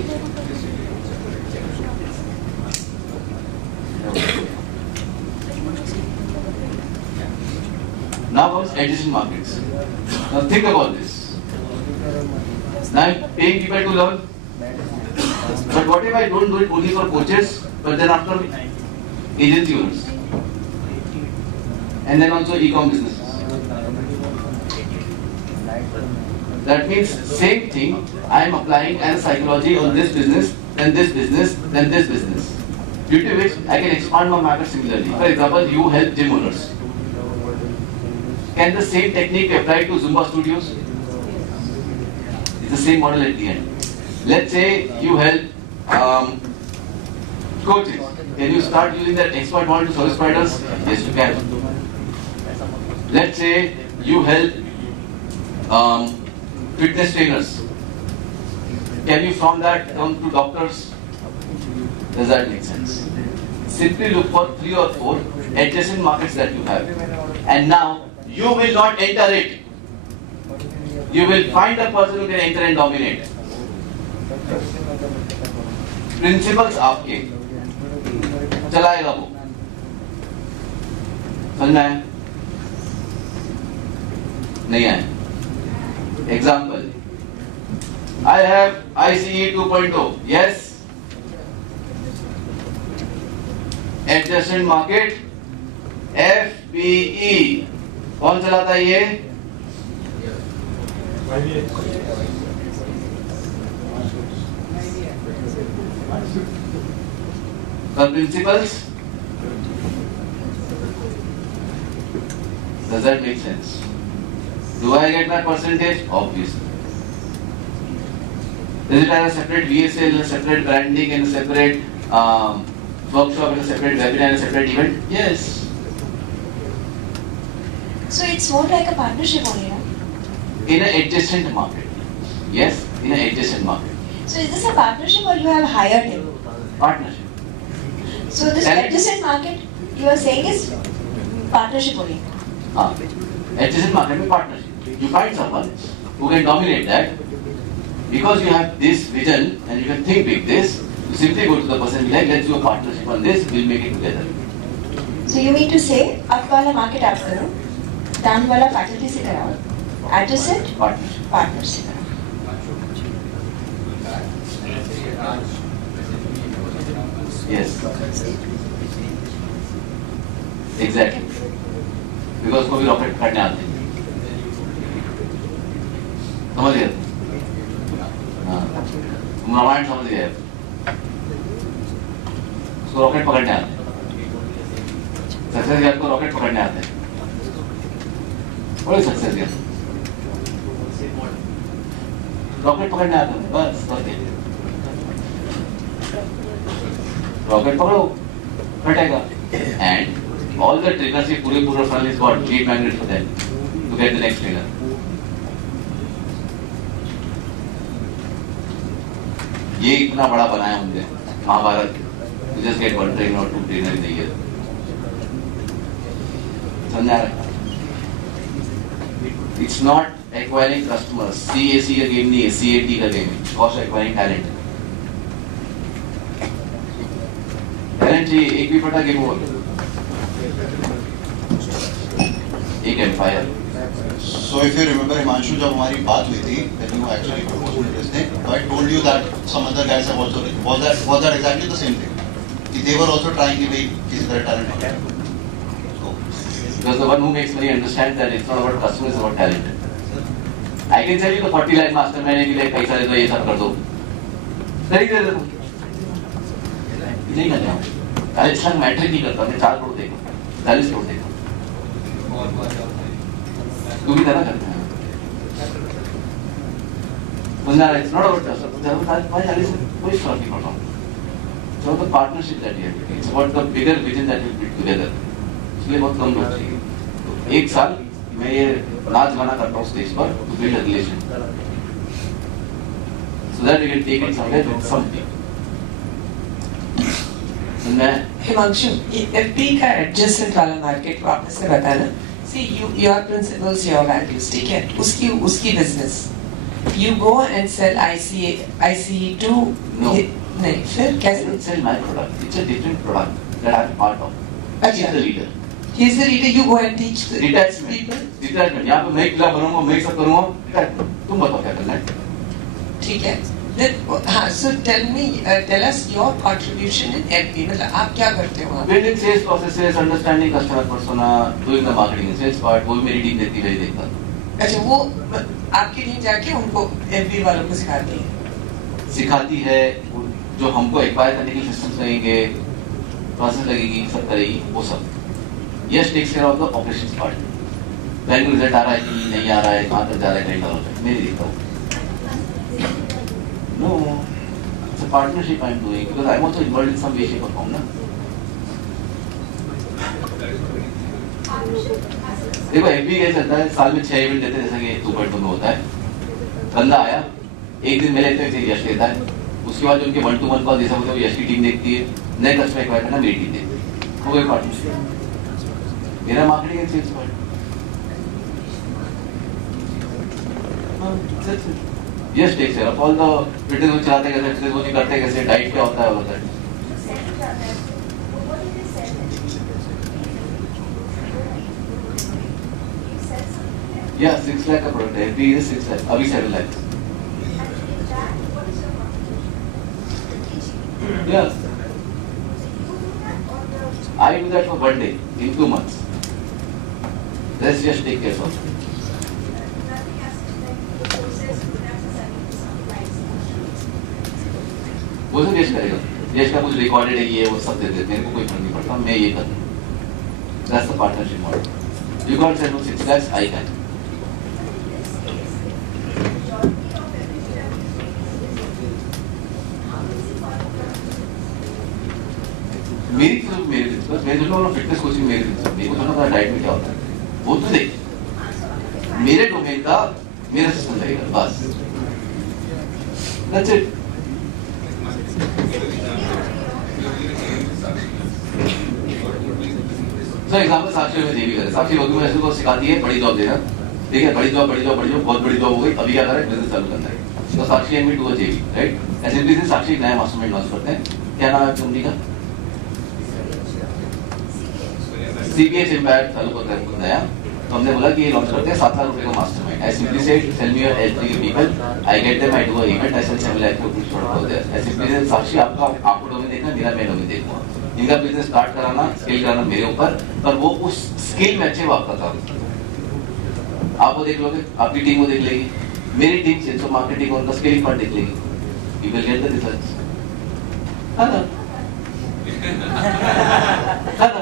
Now comes adjacent markets. Now think about this. Now I'm paying people to learn. But what if I don't do it only for coaches, but then after agency owners? and then also e-com businesses. That means same thing I am applying as psychology on this business, then this business, then this business. Due to which I can expand my market similarly. For example, you help gym owners. Can the same technique be applied to Zumba studios? It's the same model at the end. Let's say you help coaches. Can you start using that expert model to service providers? Yes, you can. Let's say you help fitness trainers. Can you from that come to doctors? Does that make sense? Simply look for 3 or 4 adjacent markets that you have. And now, you will not enter it. You will find a person who can enter and dominate. Principles आपके चलाएगा वो. समझ में आया? नहीं आया? Example. I have ICE 2.0. Yes. Adjacent market. FBE. कौन चलाता है ये? The principles. Does that make sense? Do I get my percentage? Obviously. Does it have a separate VSL, a separate branding, and a separate workshop, and a separate webinar, and a separate event? Yes. So it's more like a partnership only, no? In an adjacent market. Yes, in an adjacent market. So is this a partnership or you have hired him? Partnership. So this And- adjacent market you are saying is partnership only. Adjacent market में partnership. You find someone who can dominate that because you have this vision and you can think big this. You simply go to the person and be like, let's do a partnership on this. We'll make it together. So you mean to say up वाला market आप करो, down वाला faculty से कराओ, adjacent Partnership. partners से कराओ. Yes. Exactly. Because को भी रॉकेट करने आते हैं. समझ गए? हाँ. रामायण समझ गए? उसको रॉकेट पकड़ने आते हैं. सक्सेस गया को रॉकेट पकड़ने आते हैं. बड़े सक्सेस गया. रॉकेट पकड़ने आते हैं. बस करके. रॉकेट पकड़ो, फटेगा. And all the trainers की पूरे funnel is got lead magnet for them to get the next trainer. ये इतना बड़ा बनाया हमने Mahabharat. You just get 1 trainer or 2 trainer in a year. समझा रहे? It's not acquiring customers. CAC का गेम नहीं है, CAT का गेम है. Cost acquiring talent. Talent चाहिए, एक भी फटा गेम ओवर. एक empire. So if you remember, Himanshu, जब हमारी बात हुई थी, when you actually proposed me this thing, I told you that some other guys have also. Was that exactly the same thing? They were also trying to make किसी तरह talent. Because the one who makes money understands that it's not about customer, it's about talent. I can tell you the 40 lakh master मैंने भी like पैसा दे दो ये सब कर दो. नहीं दे दो. नहीं करना. 40 लाख मैट्रिक नहीं करता. मैं 4 करोड़ देगा. 40 करोड़ देगा. तू भी तरह करता है. बंदा it's not about customer. जब 40 से कोई फर्क नहीं पड़ता. It's about the partnership that you have. It's about the bigger vision that you build together. इसलिए बहुत कम लोग चाहिए. तो 1 साल मैं ये नाच गाना करता हूँ स्टेज पर to build a relation. So that we can take it somewhere with something. मैं हिमांशु, FB का adjacent वाला market वापस से बताना. See, your principles, your values, ठीक है? उसकी business. You go and sell ICE to No. नहीं, फिर कैसे? I don't sell my product. It's a different product that I'm part of. अच्छा. He's the leader. He is the leader. You go and teach the Detachment. people. Detachment. यहाँ पे मैं किला बनूंगा, मैं सब करूंगा. Detachment. तुम बताओ क्या करना है? ठीक है. So tell us your contribution in FB. मतलब आप क्या करते हो? Building sales processes, understanding customer persona, doing the marketing and sales part, वो भी मेरी टीम देखती है, देखता हूँ। अच्छा, वो आपकी टीम जाके उनको FB वालों को सिखाती है, जो हमको एक्वायर करने के सिस्टम्स लगेंगे, प्रोसेस लगेगी, सब करेगी, वो सब। Yes takes care of the operations part. Bank में रिजल्ट आ रहा है कि नहीं आ रहा है, कहाँ तक जा रहा है, कहीं डाल रहा है, मैं नहीं देखता हूँ। No, it's a partnership I'm doing because I'm also involved in some way, shape or form, ना? देखो FB क्या चलता है, साल में 6 इवेंट देते हैं, जैसा कि 2.2 में होता है। बंदा आया, एक दिन मेरे लेते हैं, यश लेता है, उसके बाद जो उनके 1-to-1 कॉल जैसा होता है, यश की टीम देखती है, नए कस्टमर एक्वायर करना मेरी टीम देखती है, वो एक पार्टनरशिप। मेरा marketing and sales part. Yes, takes care of all the fitness वो चलाते कैसे, फिटनेस वो करते कैसे, डाइट क्या होता है, होता है। Yeah, 6 lakh का प्रोडक्ट है, FB is 6 lakh, अभी 7 lakh। Yeah, I do that for 1 day in 2 months. Let's just take care of it. वो सब यश करेगा, यश का कुछ रिकॉर्डेड है, ये वो सब दे देते, मेरे को कोई फर्क नहीं पड़ता, मैं ये करूँ। That's the partnership model. You can't say no 6 lakhs, I can. मेरी तरफ मेरे प्रिंसिपल, मैं जो लोग फिटनेस कोचिंग मेरे प्रिंसिपल, मेरे को समझ आता है डाइट में क्या होता है, वो तो देख, मेरे डोमेन का मेरा सिस्टम रहेगा, बस। That's it. तो एग्जाम्पल साक्षी में देवी करे, साक्षी लोगों में ऐसे को सिखाती है बड़ी जॉब देना, ठीक है, बड़ी जॉब, बहुत बड़ी जॉब हो गई, अभी क्या कर रहा है, बिजनेस चालू करना है, तो साक्षी एंड मी टू अ जेवी, राइट? ऐसे बिजनेस साक्षी एक नया मास्टरमाइंड लॉन्च करते हैं, क्या नाम है कंपनी का? CBH इम्पैक्ट चालू करते हैं कुछ नया, तो हमने बोला कि ये लॉन्च करते हैं 7 लाख रुपए का mastermind. I simply said sell me your L3 people, I get them, I do a event, I sell 7 lakh रुपए प्रोडक्ट हो जाए। आई सिंपली सेड साक्षी आपको डोमेन देखना, मेरा मैं डोमेन देखूंगा, इनका बिजनेस स्टार्ट कराना, स्केल कराना मेरे ऊपर, पर वो उस स्केल में अच्छे वो आपका काम, आप वो देख लोगे, आपकी टीम वो देख लेगी, मेरी टीम सेल्स और मार्केटिंग उनका स्केलिंग पार्ट देख लेगी, you will get the results. खत्म।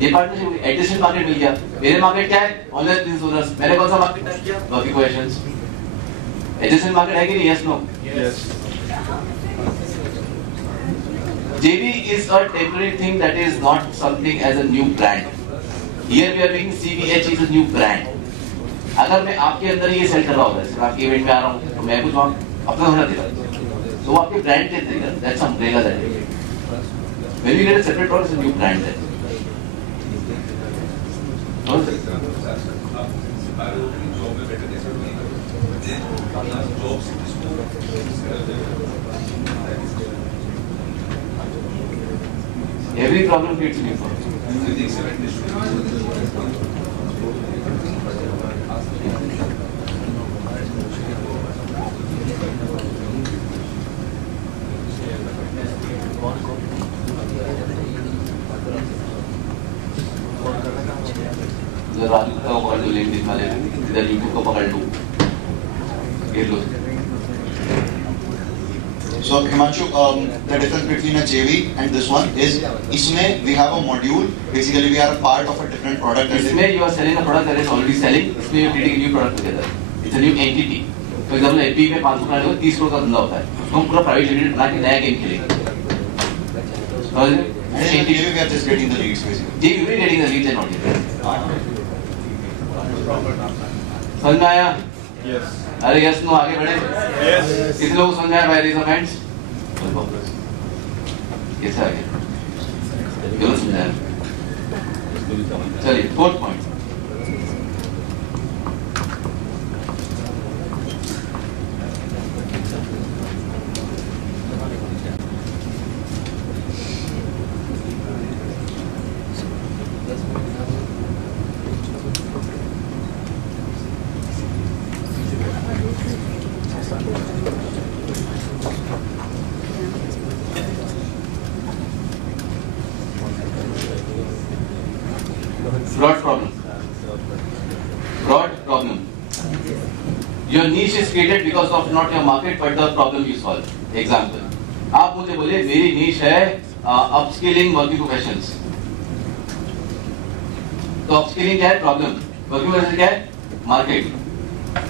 ये पार्टनरशिप एडिशनल मार्केट मिल गया, मेरे मार्केट क्या है, ऑनलाइन बिजनेस ओनर्स, मैंने कौन सा मार्केट टच किया, बाकी क्वेश्चंस, एडिशनल मार्केट है कि नहीं, yes no? Yes. JV is a temporary thing, that is not something as a new brand. Here we are making CBH is a new brand. अगर मैं आपके अंदर ये सेल कर रहा होता है, सिर्फ आपके इवेंट में आ रहा हूँ, तो मैं कुछ वहाँ अपना होना देगा, तो वो आपके ब्रांड के देगा, that's umbrella that is. When you get a separate product, it's a new brand then. Every problem creates a new problem. Raju का पकड़ लो, लिंक दिखा ले, इधर यूट्यूब को पकड़ लो, ये लो। So Himanshu, the difference between a JV and this one is, इसमें we have a module. Basically, we are a part of a different product. इसमें you are selling a product that is already selling. इसमें you are creating a new product together. It's a new entity. For example, FB में 500 करोड़ का 30 करोड़ का धंधा होता है, तो हम पूरा प्राइवेट लिमिटेड बना के नया गेम खेलेंगे। And in JV we are just getting the leads basically. JV we are getting the leads and not समझ में आया? Yes. अरे यस नो आगे बढ़े? Yes. कितने लोग समझ में आया? By raise of hands. कैसे आगे? क्यों समझ आया? चलिए, fourth point. Broad problem. Broad problem. Your niche is created because of not your market but the problem you solve. Example. आप मुझे बोले मेरी niche है upskilling working professions. तो upskilling क्या है? Problem. Working professions क्या है? Market.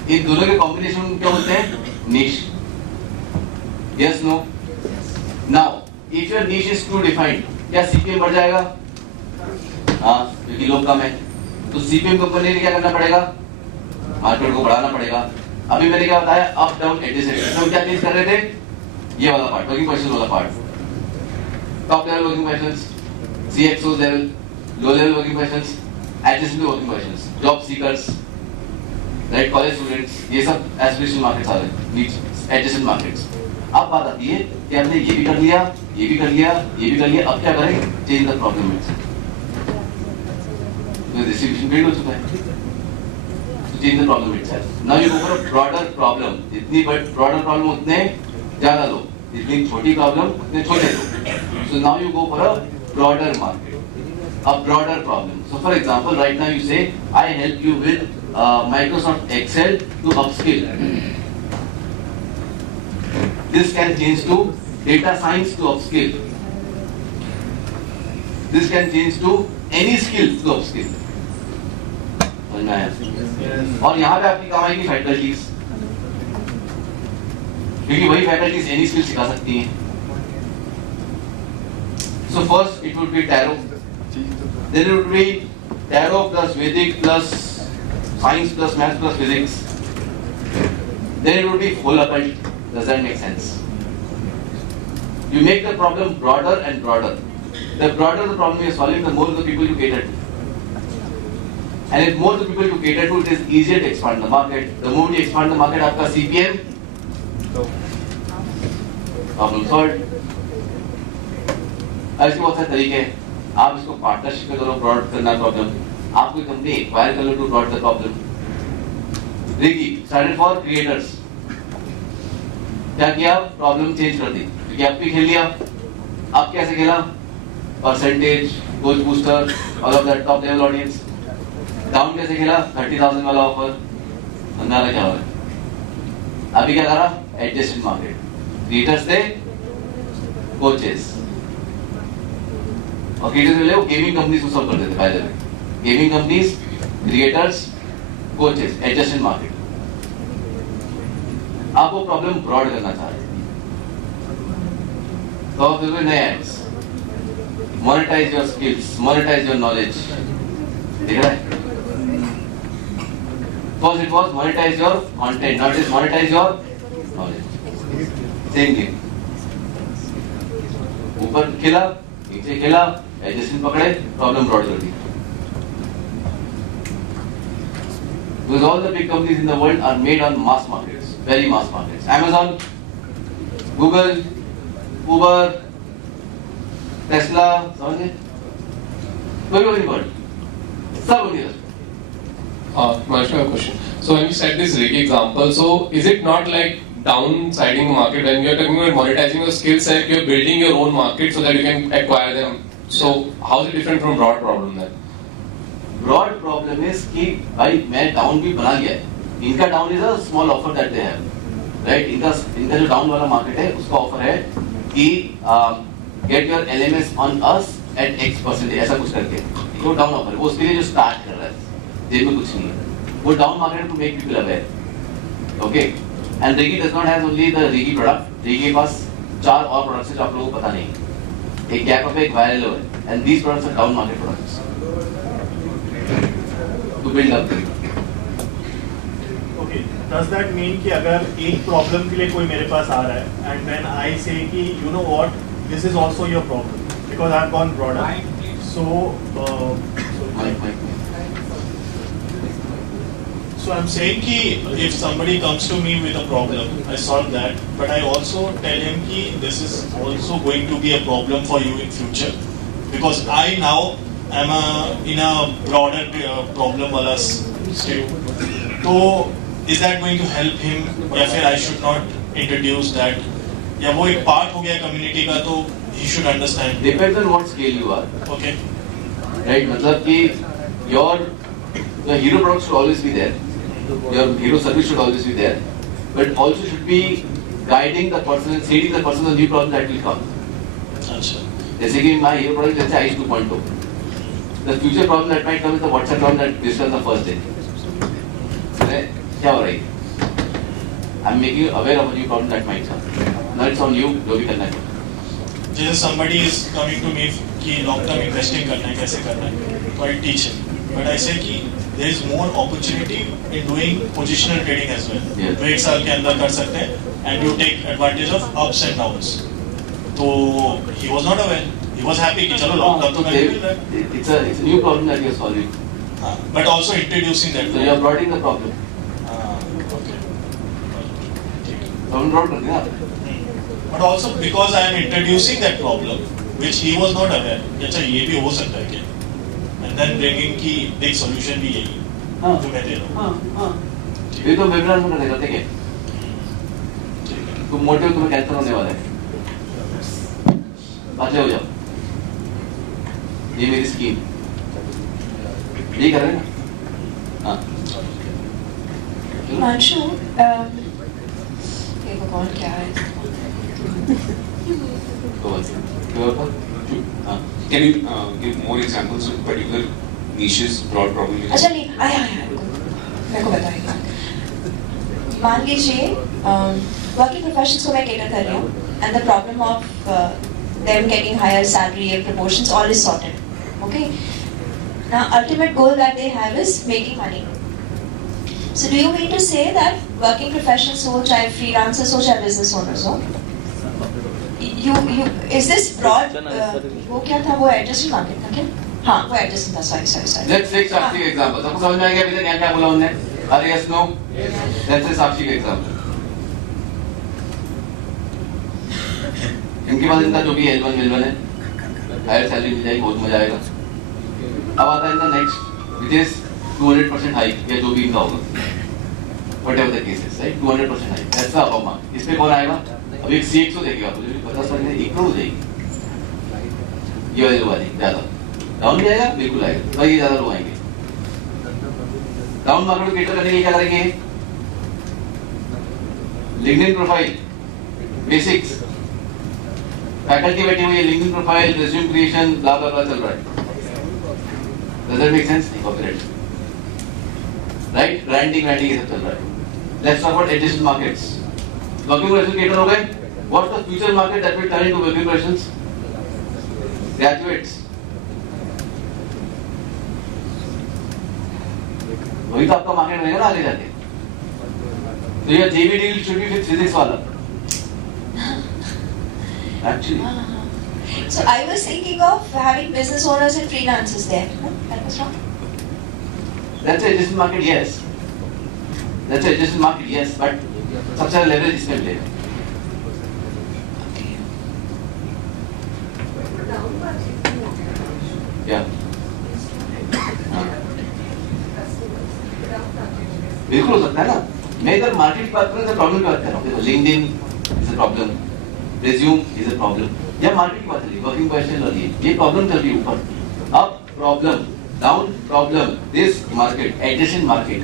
इन दोनों के कॉम्बिनेशन क्या बोलते हैं? Niche. Yes, no. Now, if your niche is too defined, क्या CPM बढ़ जाएगा? हाँ, क्योंकि लोग कम है. तो CPM कंपनी ने क्या करना पड़ेगा? मार्केट को बढ़ाना पड़ेगा. अभी मैंने क्या बताया? Up down adjacent. हम क्या चेंज कर रहे थे? ये वाला पार्ट, वर्किंग प्रोफेशनल वाला part. Top level working professionals, CXOs level, low level working professionals, adjacent working professionals, job seekers, right, college students, ये सब एस्पिरेशनल मार्केट्स आ रहे हैं, नीड्स, एडजेसेंट मार्केट्स. अब बात आती है कि हमने ये भी कर लिया, ये भी कर लिया, ये भी कर लिया, अब क्या करें? Change the problem mix. तो डिस्ट्रीब्यूशन बिल्ड हो चुका है. तो change the problem itself. Now you go for a broader problem. जितनी ब्रॉडर प्रॉब्लम उतने ज्यादा लो, जितनी छोटी प्रॉब्लम उतने छोटे लो. So now you go for a broader market, a broader problem. So for example right now you say I help you with Microsoft Excel to upskill. This can change to data science to upskill. This can change to any skill to upskill. समझ में आया? और यहाँ पे आपकी कमाई की faculties, क्योंकि वही फैकल्टीज एनी स्किल सिखा सकती हैं. So first it would be tarot, then it would be tarot plus Vedic plus science plus maths plus physics. Then it would be full occult. Does that make sense? You make the problem broader and broader. The broader the problem you're solving, the more the people you cater to. And if more the people you cater to, it is easier to expand the market. The more you expand the market, आपका CPM problem solved. ऐसे बहुत सारे तरीके हैं. आप इसको partnership में करो, ब्रॉड करना प्रॉब्लम. आपको कंपनी एक्वायर कर लो टू ब्रॉड द प्रॉब्लम. देखिए, स्टार्टेड फॉर क्रिएटर्स. क्या किया? प्रॉब्लम चेंज कर दी, क्योंकि आप भी खेल लिया. आप कैसे खेला? Percentage, coach booster, all of that top level audience. Down कैसे खेला? 30,000 वाला ऑफर. अंदाजा क्या हो रहा है? अभी क्या करा? Adjacent market. क्रिएटर्स थे, कोचेस. और क्रिएटर्स में वो गेमिंग कंपनीज को सॉल्व कर देते फायदे में. Gaming companies, creators, coaches, adjacent market. आप वो प्रॉब्लम ब्रॉड करना चाह रहे हैं, तो आप फिर नए ads, monetize your skills, monetize your knowledge. देख रहा है? First it was monetize your content, not just monetize your knowledge. Same thing. ऊपर खेला, नीचे खेला, एडजेसेंट पकड़े, प्रॉब्लम ब्रॉड कर दी. Because all the big companies in the world are made on mass markets, very mass markets. Amazon, Google, Uber, Tesla, समझे? कोई नहीं world, सब उन्हीं का. Mahesh, I have a question. So when you said this Reiki example, so is it not like downsiding the market when you're talking about monetizing your skill set, you're building your own market so that you can acquire them? So how is it different from broad problem then? Broad problem is कि भाई मैं down भी बना लिया है. इनका down is a small offer that they have, right? इनका जो डाउन वाला मार्केट है उसका ऑफर है कि get your LMS on us at X%, ऐसा कुछ करके. वो डाउन ऑफर है, वो उसके लिए जो स्टार्ट कर रहा है, जेब में कुछ नहीं है. वो down market to make people aware. Okay, and Reiki does not have only the Reiki product. Reiki के पास 4 और प्रोडक्ट्स हैं जो आप लोगों को पता नहीं. एक गैप अप है, एक वायरल है, and these products are down market products to build up. Okay, does that mean कि अगर एक प्रॉब्लम के लिए कोई मेरे पास आ रहा है एंड देन आई से कि you know what, this is also your problem because I have gone broader. So I'm saying कि if somebody comes to me with a problem, I solve that, but I also tell him कि this is also going to be a problem for you in future, because I now am in a broader problem वाला state. So is that going to help him, या फिर I should not introduce that, या वो एक part हो गया community का, तो he should understand. Depends on what scale you are. Okay. Right, मतलब कि the hero product should always be there. Your hero service should always be there, but also should be guiding the person and seeding the person the new problem that will come. अच्छा. जैसे कि my hero product let's say ICE 2.0. The future problem that might come is the WhatsApp problem that this was the first day. क्या हो रही है? I'm making you aware of a new problem that might come. Now it's on you जो भी करना है. जैसे somebody is coming to me कि long term investing करना है, कैसे करना है, तो I teach him. But I say कि there is more opportunity in doing positional trading as well. Yes. जो 1 साल के अंदर कर सकते हैं and you take advantage of ups and downs. तो he was not aware. He was happy कि चलो long term तो मैंने मिल रहा है. It's a new problem that you're solving. हाँ, but also introducing that. So you're brought in the problem. हाँ, okay. Problem brought कर दिया. But also because I am introducing that problem, which he was not aware. कि अच्छा ये भी हो सकता है क्या? And then bringing की big solution भी यही हाँ. जो मैं दे रहा हूँ. ये तो वेबिनार में करते करते क्या? तुम मोटे हो तुम्हें कैंसर होने वाला है. बातें हो जाओ. ये मेरी स्कीम. ये कर रहे हैं ना? हाँ. हिमांशु, ये वो कौन क्या है? तो बस. हाँ. Can you give more examples of particular niches, broad problem? अच्छा नहीं, आया मेरे को बताइए. मान लीजिए वर्किंग प्रोफेशंस को मैं केटर कर रही हूँ and the problem of them getting higher salary and promotions all is sorted. Okay. Now ultimate goal that they have is making money. So do you mean to say that working professionals हो चाहे freelancers हो चाहे business owners हो, you is this broad वो क्या था, वो adjacent market था क्या? हाँ वो adjacent था, sorry. Let's take Sakshi का example. सबको समझ में आ गया अभी तक क्या बोला उन्होंने? अरे yes no. Let's say Sakshi का example. इनके पास इनका जो भी L1 है, हायर सैलरी मिल जाएगी, बहुत मजा आएगा. अब आता है इनका नेक्स्ट, which is 200% हाइक या जो भी इनका होगा. Whatever the case is, right? 200% hike. That's the upper mark. इस पे कौन आएगा? अभी एक CXO देखेगा, मुझे भी पता चल गया 1 करोड़ हो जाएगी. ये वाली ज्यादा. डाउन भी आएगा, बिल्कुल आएगा. भाई ये ज्यादा लोग आएंगे. डाउन मार्केट को केटर करने के लिए क्या करेंगे? LinkedIn profile, basics. फैकल्टी बैठी हुई है, लिंक्डइन प्रोफाइल, रिज्यूम क्रिएशन, ब्ला ब्ला ब्ला चल रहा है. Does that make sense? Copyright. Right? Branding ये सब चल रहा है. Let's talk about adjacent markets. Working professional cater हो गए. What's the future market that will turn into working professionals? Graduates. वही तो आपका मार्केट रहेगा ना आगे जाके. So your JV deal should be with physics वाला. Actually. So I was thinking of having business owners and freelancers there. That was wrong. That's a adjacent market, yes. That's a adjacent market, yes. But सबसे ज़्यादा leverage इसमें मिलेगा. Yeah. बिल्कुल हो सकता है ना. मैं इधर मार्केट की बात कर रहा हूँ, प्रॉब्लम की बात कर रहा हूँ. देखो LinkedIn is a problem, resume is a problem. या मार्केट की बात चल रही है, वर्किंग प्रोफेशनल वाली ये प्रॉब्लम चल रही है ऊपर. Up problem, down problem, this market, adjacent market.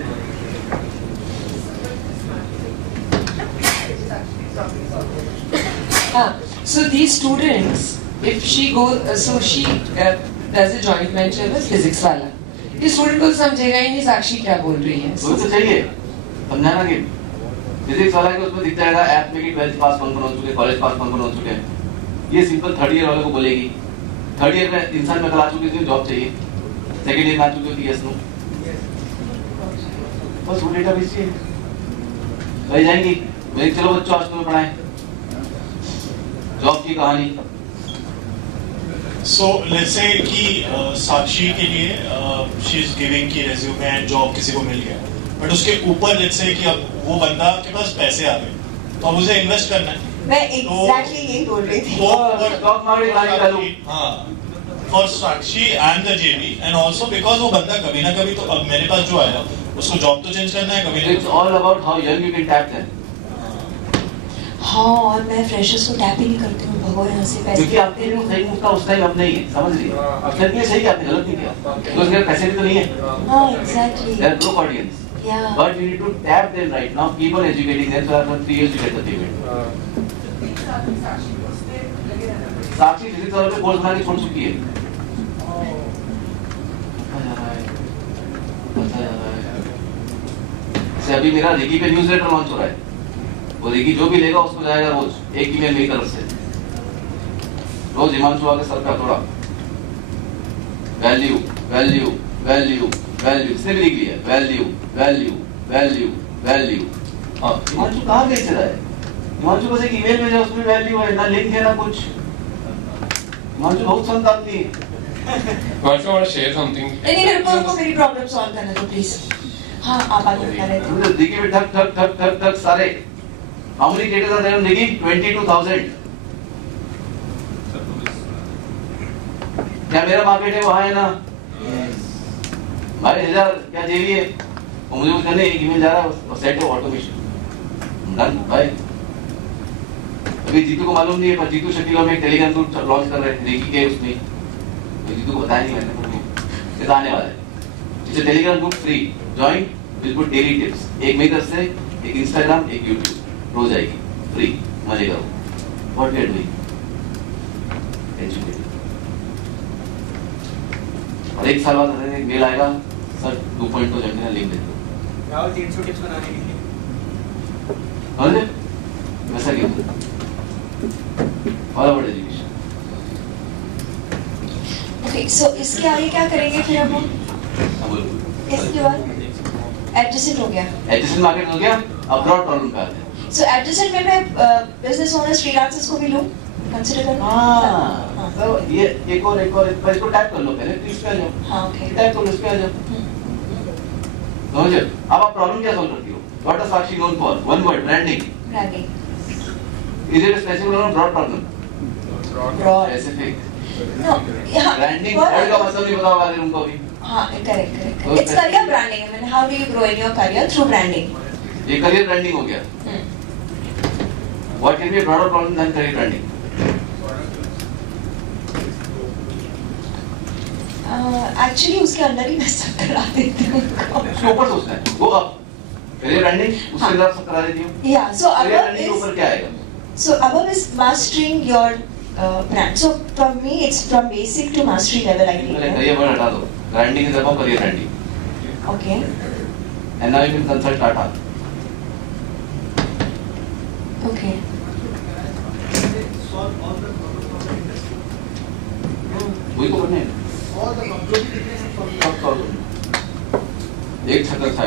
So these students, if she goes, so she does a joint venture with physics वाला. ये स्टूडेंट को समझेगा ही नहीं साक्षी क्या बोल रही है. तो चाहिए समझाना कि फिजिक्स वाला के उसमें दिख जाएगा ऐप में कि 12th पास कौन हो चुके, कॉलेज पास कौन हो चुके हैं. ये सिंपल थर्ड ईयर वाले को बोलेगी. थर्ड ईयर में इंसान में कल आ चुकी थी, जॉब चाहिए. सेकंड ईयर में आ चुकी थी, यस नो. बस वो डेटा बेस चाहिए. भाई जाएंगी मेरे, चलो बच्चों आज तुम्हें पढ़ाएं जॉब की कहानी. So let's say कि साक्षी के लिए she is giving की resume and job किसी को मिल गया, but उसके ऊपर let's say कि अब वो बंदा के पास पैसे आ गए, तो अब उसे इन्वेस्ट करना है. मैं exactly यही बोल रही थी. स्टॉक मार्केट वाली चालू. हाँ, for Sakshi and the JV, and also because वो बंदा कभी ना कभी तो अब मेरे पास जो आया उसको जॉब तो चेंज करना है कभी ना. It's all about how young you can tap them. हाँ, और मैं फ्रेशर्स को टैप ही नहीं करती हूँ, भगो यहाँ से पैसे। क्योंकि आपके लिए सही उसका उस टाइम अब नहीं है, समझ लीजिए। अब सर के लिए सही है, आपने गलत नहीं किया, तो उसके पैसे भी तो नहीं है। हाँ, exactly. They are broke audience. Yeah. But you need to tap them right now, keep on educating them, so after 3 years you get the payment. Sakshi physics वालों पे कोर्स बना के छोड़ चुकी है। से अभी मेरा रिकी पे न्यूज़लेटर लॉन्च हो रहा है, वो रिकी जो भी लेगा उसको जाएगा रोज एक ईमेल मेरी तरफ से, रोज हिमांशु आगे सर का थोड़ा वैल्यू वैल्यू वैल्यू वैल्यू इसने भी लिख लिया, वैल्यू वैल्यू वैल्यू वैल्यू। हाँ, हिमांशु कहाँ बेच रहा है? हिमांशु बस एक ईमेल भेजा, उसमें वैल्यू है, ना लिंक है ना कुछ। हिमांशु बहुत संत आदमी है। Himanshu, I want to share something. नहीं, मेरे को मेरी प्रॉब्लम सॉल्व करने दो प्लीज। हाँ, आप आगे बता रहे थे। देखिए में ठक ठक ठक ठक ठक सारे। How many cases are there on Diggy? 22,000. क्या मेरा मार्केट है वहाँ है ना? भाई 1000 क्या जेबी है? वो मुझे कुछ करने एक ईमेल जा रहा है और सेट है ऑटोमेशन। डन भाई। अभी जीतू को मालूम नहीं है, पर जीतू शकीलों में एक टेलीग्राम ग्रुप लॉन्च कर रहे हैं रिकी के उसमें। जीतू को बताया नहीं मैंने, तो आने वाला है। It's Telegram group free, join, will put daily tips. एक मेरी तरफ से, एक इंस्टाग्राम, एक यूट्यूब, रोज आएगी फ्री, मजे करो। What we are doing, educating. और एक साल बाद एक मेल आएगा, सर 2.0 जंगल लिंक दे दो। राहुल 300 टिप्स बनाने के लिए। समझे? वैसा क्यों? All about education. ओके, सो इसके आगे क्या करेंगे फिर अब हम? इसके बाद एडजस्टेंट हो गया, एडजस्टेंट मार्केट हो गया, अब ब्रॉड प्रॉब्लम का है। सो एडजस्टेंट में मैं बिजनेस ओनर्स फ्रीलांसर्स को भी लूं, कंसीडर करूं? हाँ, तो ये एक और पर इसको टाइप कर लो पहले, प्लीज पे आ जाओ। हाँ, ओके। टाइप करो, इस पे आ जाओ। समझे? अब आप प्रॉब्लम क्या सॉल्व करती हो? What is Sakshi known for? One word, branding. Branding. Is it specific और broad problem? Broad. Specific. No, यहाँ ब्रांडिंग वर्ड का मतलब नहीं पता होगा तुमको भी। हाँ, correct. It's career branding. I mean, how do you grow in your career through branding? ये करियर ब्रांडिंग हो गया। What can be a broader problem than career branding? Actually उसके अंदर ही मैं सब करा देती हूँ उनको। उसके ऊपर सोचना है, वो अब career branding उसके अंदर सब करा देती हूँ। Yeah, so career above branding के is ऊपर क्या आएगा? above is mastering your brand. So for me it's from basic to mastery level I पहले think. career word हटा दो, branding is above career branding. Okay. And now you can consult Tata. Okay. वही तो करने हैं। सब solve करने। एक छत्र था,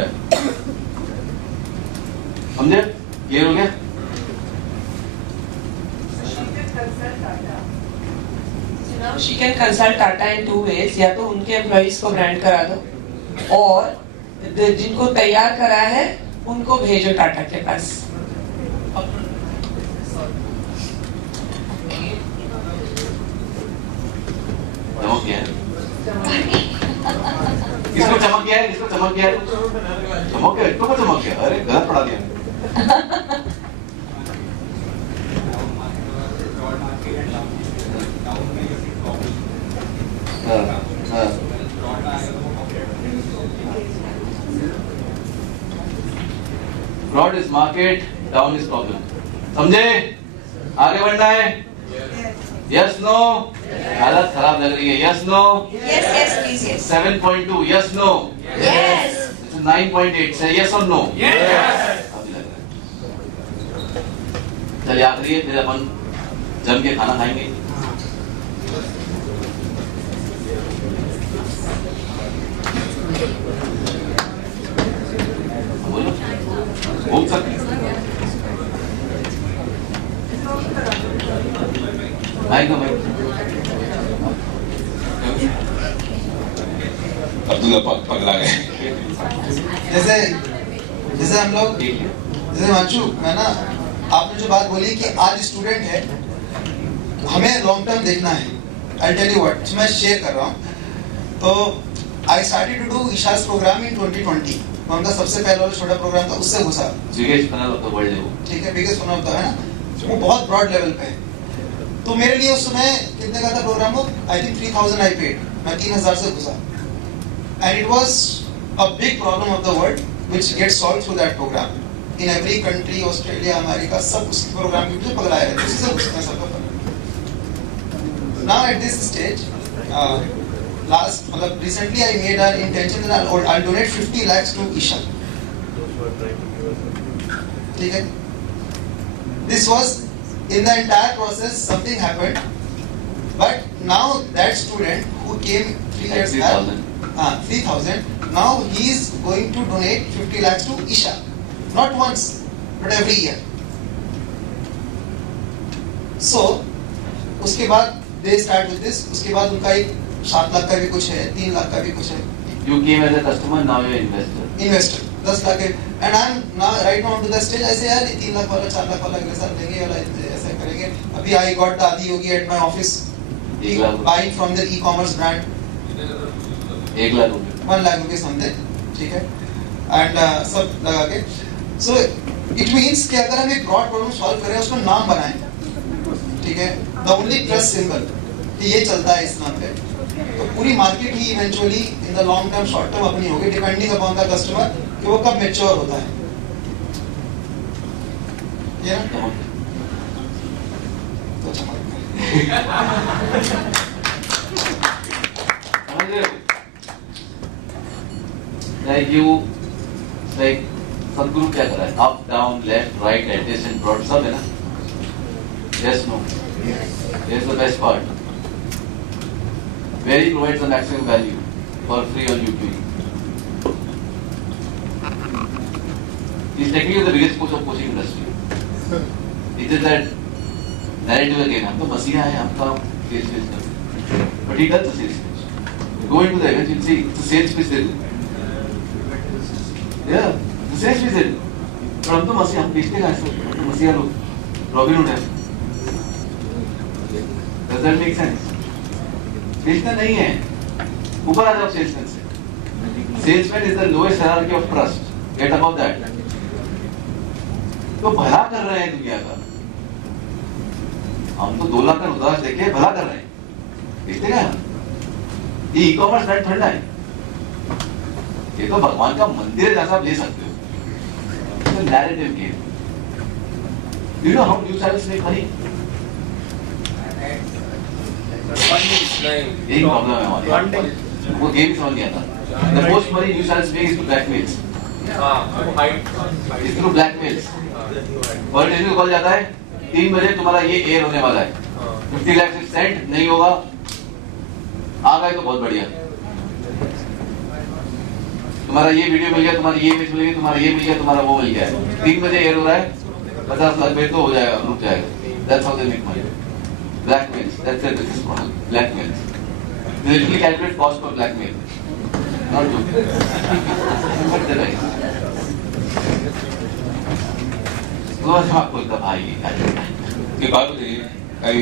समझे? क्लियर हो गया? Now she can consult Tata in two ways. या तो उनके एम्प्लॉइज को ब्रांड करा दो, और जिनको तैयार करा है उनको भेजो टाटा के पास। चमक गया है। किसको चमक गया है? किसको चमक गया है? चमक गया, इसको चमक गया। अरे गलत पढ़ा दिया। Broad is market, down is problem. समझे? आगे बढ़ना है? Yes no? हालत खराब लग रही है। Yes no? Yes, yes, please, yes. 7.2 yes no? Yes. 9.8 से यस और नो? Yes. चलिए आखिरी है, फिर अपन जम के खाना खाएंगे। बोलो, भूख सकती आएगा भाई। अब्दुल्ला पगला गए। जैसे हम लोग, जैसे मांचू, मैं ना, आपने जो बात बोली कि आज स्टूडेंट है, हमें लॉन्ग टर्म देखना है। आई टेल यू व्हाट, मैं शेयर कर रहा हूँ। तो I started to do Isha's program in 2020। उनका सबसे पहला छोटा प्रोग्राम था, उससे घुसा। Biggest funnel of the world है वो। ठीक है, बिगेस्ट फनल होता है ना। वो बहुत ब्रॉड लेवल पे है। तो मेरे लिए उस समय कितने का था प्रोग्राम वो? आई थिंक 3000 आई पेड, मैं 3000 से घुसा, and it was a big problem of the world which gets solved through that programme. In every country, Australia, America, सब उस प्रोग्राम के पीछे पगलाए रहते हैं, उसी से घुसते हैं सबको। Now at this stage, last मतलब recently I made an intention that I'll donate 50 lakhs to Isha. ठीक है? This was in the entire process something happened, but now that student who came 3 years back, 3,000, now he is going to donate 50 lakhs to Isha, not once but every year. So उसके बाद they start with this, उसके बाद उनका एक 7 लाख का भी कुछ है, 3 लाख का भी कुछ है। You came as a customer, now you're investor. Investor, 10 lakh है, and I'm now right now to the stage ऐसे यार 3 लाख वाला 4 लाख वाला अगले साल देंगे वाला ऐसा करेंगे। अभी I got the आदि योगी at my office, buying from the e-commerce brand, 1 lakh रुपए, 1 lakh रुपए समथिंग, ठीक है, and सब लगा के, so it means कि अगर हम एक broad problem solve करें, उसको नाम बनाएं, ठीक है, the only plus symbol कि ये चलता है इस नाम पे, तो पूरी market he eventually in the long term short term अपनी होगी, डिपेंडिंग अपॉन द कस्टमर कि वो कब मैच्योर होता है। ये ना तो like सदगुरु क्या कर रहा है? Up down left right adjacent broad सब है ना? Yes no? Here's the best part. Where he provides the maximum value for free on YouTube. He's technically the biggest coach of coaching industry. It is that narrative again. हम तो मसीहा हैं, हम तो sales pitch करते हैं. But he does the sales pitch. You go into the event, you'll see it's a sales pitch they do. Yeah, the sales pitch they do. पर हम तो मसीहा, हम बेचते कहाँ से? हम तो मसीहा लोग, रॉबिन हुड है. Does that make sense? Salesman नहीं है, ऊपर आ जाओ सेल्समैन से। Salesman is the lowest hierarchy of trust, get about that. तो भला कर रहे हैं दुनिया का, हम तो 2 लाख का उदास देके भला कर रहे हैं, देखते क्या? ये ई कॉमर्स ब्रांड ठंडा है, ये तो भगवान का मंदिर है जैसा आप ले सकते हो। Narrative game, you know how news channels make money? यही प्रॉब्लम है हमारी, वो गेम समझ नहीं आता। The most money news channels make is to blackmails. Is through blackmails. और टेलीविजन कॉल जाता है 3 बजे तुम्हारा ये एयर होने वाला है, 50 लाख से सेंट नहीं होगा, आ गए तो बहुत बढ़िया, तुम्हारा ये वीडियो मिल गया, तुम्हारी ये इमेज मिल गई, तुम्हारा ये मिल गया, तुम्हारा वो मिल गया है, 3 बजे एयर हो रहा है, 50 लाख में तो हो जाएगा, रुक जाएगा। That's how they make money. Blackmails, that's their business model. Blackmails. They literally calculate cost for blackmail. Not joking. But they're right. वो आप बोलता भाई ये क्या है? एक बात बताइए,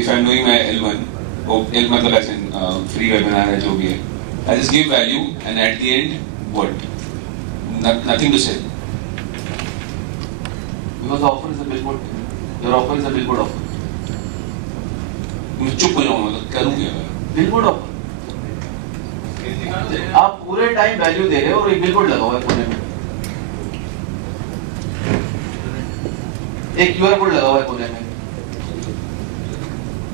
if I'm doing my L1, L मतलब ऐसे free webinar है जो भी है, I just give value and at the end what? Nothing to sell. Because the offer is a billboard. Your offer is a billboard offer. मैं चुप हो जाऊंगा तो करूंगी बिलबोर्ड ऑफर, आप पूरे टाइम वैल्यू दे रहे हो और एक बिलबोर्ड लगा हुआ है कोने में, एक क्यूआर कोड लगा हुआ है कोने में,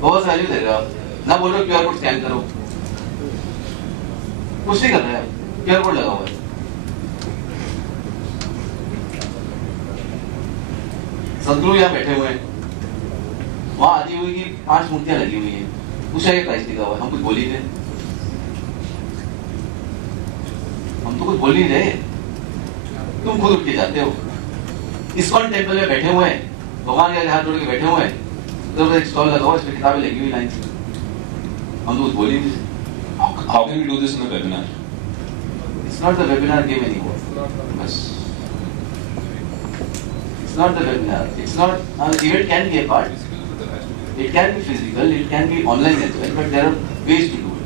बहुत वैल्यू दे रहे हो आप, ना बोल रहे हो क्यूआर कोड स्कैन करो, कुछ नहीं कर रहे हैं, क्यूआर कोड लगा हुआ है। सदगुरु यहाँ बैठे हुए हैं, वहां आदि हुई की 5 मूर्तियां लगी हुई हैं, उसका ये प्राइस लिखा हुआ है, हम कुछ बोल ही रहे, हम तो कुछ बोल नहीं रहे, तुम खुद उठ के जाते हो। इस्कॉन टेम्पल में बैठे हुए हैं, भगवान के हाथ जोड़ के बैठे हुए हैं, तो एक स्टॉल लगा हुआ है, इसमें किताबें लगी हुई लाइन से, हम तो कुछ बोल ही नहीं। How can we do this in the webinar? It's not the webinar game anymore. Bas. It's not the webinar. It's not. Event can be a part. It can be physical. It can be online as well. But there are ways to do it.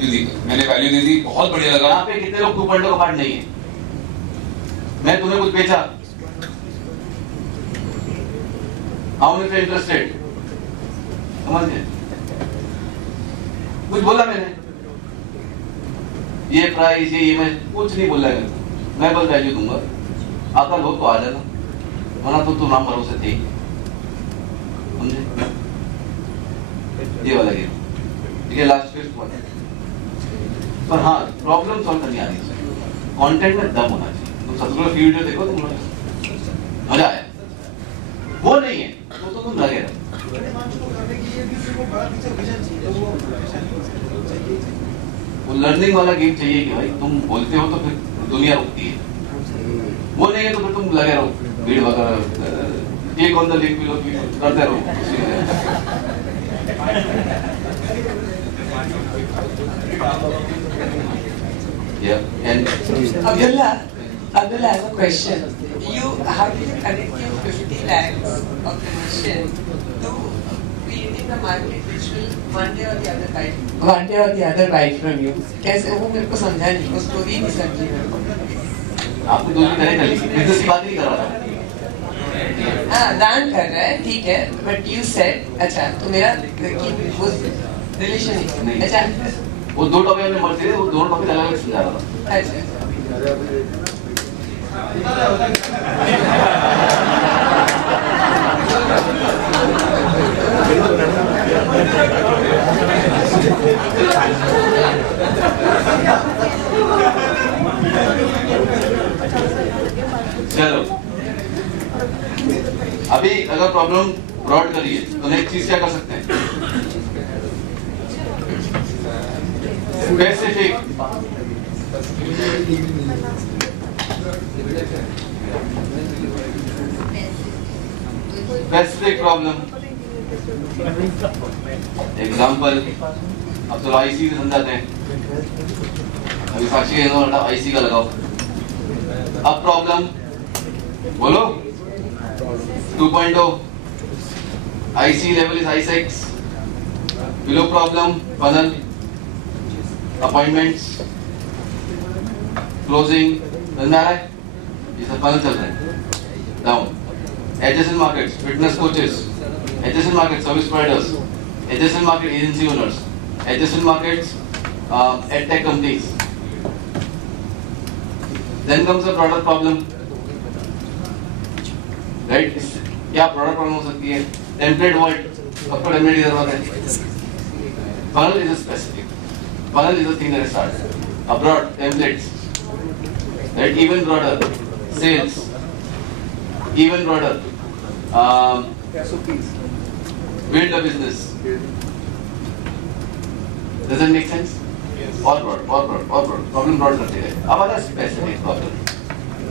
Value दी, मैंने value दे दी, बहुत बढ़िया लगा। यहाँ पे कितने लोग 2.0 का पार्ट नहीं है? मैं तुम्हें कुछ बेचा, हाउ मेनी इंटरेस्टेड, समझ गए? कुछ बोला मैंने, ये प्राइस ये मैं कुछ नहीं बोला है, मैं बस वैल्यू दूंगा, अकल हो तो आ जाना, वरना तो नाम भरोसे थे, समझे? ये वाला गेम, ठीक है, लास्ट फिफ्थ वन। पर हाँ, प्रॉब्लम सॉल्व करनी आनी चाहिए, कंटेंट में दम होना चाहिए। तुम सत्रह की वीडियो देखो, तुम मजा आया, वो नहीं है तो तुम लगे रहो। वो लर्निंग वाला गेम चाहिए कि भाई तुम बोलते हो तो फिर दुनिया रुकती है, वो नहीं है तो फिर तुम लगे रहो भीड़ वगैरह, click on the link below करते रहो। Yeah, and Abdullah, I have a question. How did you connect your 50 lakhs of commission to creating a market which will one day or the other buy from you? कैसे वो मेरे को समझा नहीं, वो story नहीं समझी मेरे को। आपने दूसरी तरह कर ली, बिजनेस की बात नहीं कर रहा था। हाँ, दान कर रहा है, ठीक है, but you said, अच्छा, तो मेरा वो रिलेशन नहीं, अच्छा, वो दो टॉपिक में मर्जी है, वो दोनों टॉपिक अलग अलग समझा रहा था। अच्छा। चलो, अभी अगर प्रॉब्लम ब्रॉड करिए तो नेक्स्ट चीज क्या कर सकते हैं? Specific, specific problem. एग्जाम्पल, अब तो आईसी से समझाते हैं, अभी साक्षी के आईसी का लगाओ। अब प्रॉब्लम बोलो, 2.0, IC level is I6, below problem, funnel, appointments, closing, समझ में आ रहा है? ये सब funnel चल रहा है, down, adjacent markets, fitness coaches, adjacent markets, service providers, adjacent market agency owners, adjacent markets, edtech companies. Then comes the product problem. Right, क्या प्रोडक्ट प्रॉब्लम हो सकती है? टेम्पलेट वर्ड, सबको टेम्पलेट की जरूरत है। Funnel is a specific, funnel is a thing that starts abroad, templates, right, even broader, sales, even broader, build a business. Does it make sense? और broad, problem broad करते गए। अब आता है specific problem.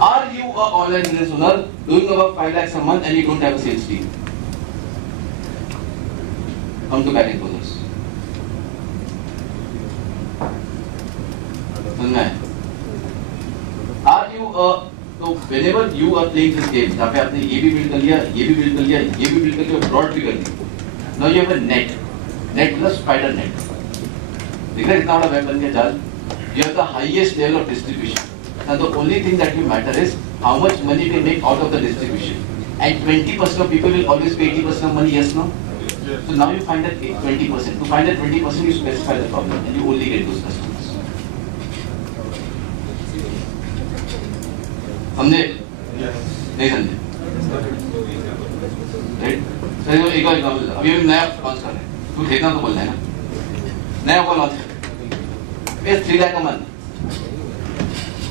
Are you a online business owner doing about 5 lakhs a month and you don't have a sales team? Come to Bank Brothers. Are you a, so whenever you are playing this game, जहाँ पे आपने ये भी build कर लिया, ये भी build कर लिया, ये भी build कर लिया, broad भी कर लिया. Now you have a net plus spider net. देख रहे कितना बड़ा वेब बन गया जाल? You have the highest level of distribution. Now the only thing that will matter is how much money they make out of the distribution. And 20% of people will always pay 80% of money, yes, no? So now you find that 20%. To find that 20%, you specify the problem and you only get those customers. समझे? नहीं समझे? Right? So एक और example, अभी हम नया launch कर रहे हैं, तू देखना तो बोलना है ना, नया को लॉन्च कर रहे हैं, 3 lakh a month.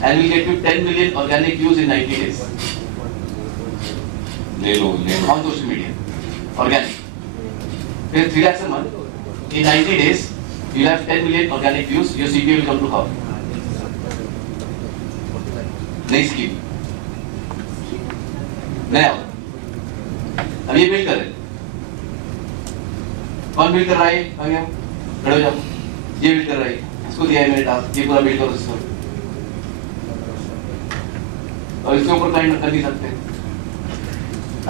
And we get you 10 million organic views in 90 days. ले लो On social media, organic. Then 3 lakhs a month. In 90 days, you'll have 10 million organic views. Your CPA will come to how? नई scheme, नया। अब ये build कर रहे, कौन build कर रहा है? खड़े हो जाओ, ये बिल्ड कर रहा है, इसको दिया है मैंने टास्क, ये पूरा बिल्ड करो इसको, और इसके ऊपर क्लाइंट कर नहीं सकते।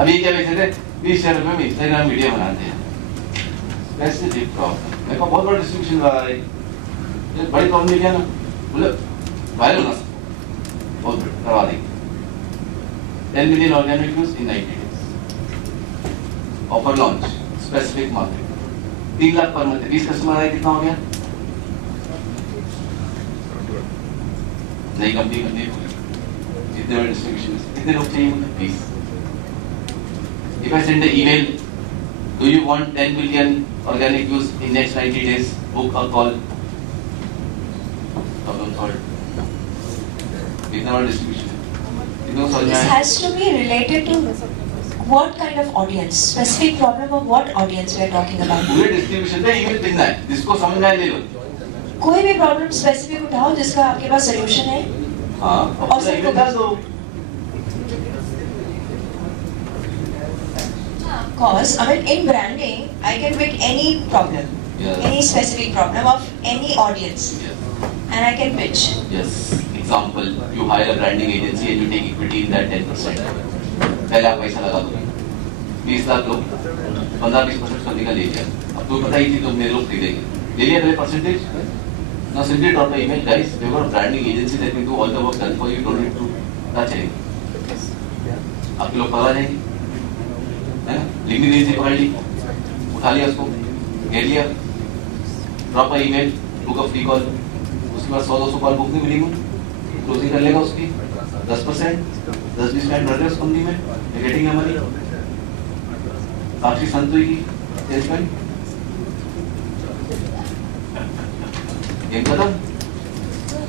अभी क्या बेच रहे थे? 20,000 रुपए में इंस्टाग्राम वीडियो बनाते हैं। वैसे प्रॉब्लम, मेरे को बहुत बड़ा डिस्ट्रीब्यूशन रहा है, बड़ी प्रॉब्लम लेके आना, बोले वायरल होना बहुत करवा देंगे। 10 million organic views in 90 days. Offer launch, specific market. 3 lakh per month, 20 customer आए, कितना हो गया? नई कंपनी बनने जितने बड़े डिस्ट्रीब्यूशन, कितने लोग चाहिए मुझे? 20. If I send an email, do you want 10 million organic views in next 90 days? Book a call. Problem solved. कितना बड़ा डिस्ट्रीब्यूशन है? कितना समझ में This आया? has to be related to what kind of audience, specific problem of what audience we are talking about. पूरे distribution पे email लिखना है, जिसको समझ में आए ले लो। कोई भी प्रॉब्लम स्पेसिफिक उठाओ जिसका आपके पास सोल्यूशन है। हाँ, और ईमेल डाल दो। Cause I mean in branding, I can pick any problem, Yes. any specific problem of any audience, Yes. and I can pitch. Yes. Example, you hire a branding agency and you take equity in that 10%. पहले आप पैसा लगा दो, 20 लाख लोग 15-20% करने का ले लिया। अब तुम्हें पता ही थी तो मेरे लोग खरीदेंगे, ले लिया पहले percentage. Now simply drop the email, guys. We have a branding agency that can do all the work done for you. Don't need to touch anything. आपके लोग पकड़ा जाएंगे, है ना? लिंक्डइन एजेंसी पकड़ ली, उठा लिया उसको, घेर लिया, drop a email, book a free call, उसके बाद 100-200 कॉल बुक नहीं मिलेंगी, क्लोजिंग कर लेगा उसकी 10%, 10-20 क्लाइंट बढ़ रहे उस कंपनी में, गेटिंग मनी, साक्षी संतुई की सेल्समैन, गेम खत्म।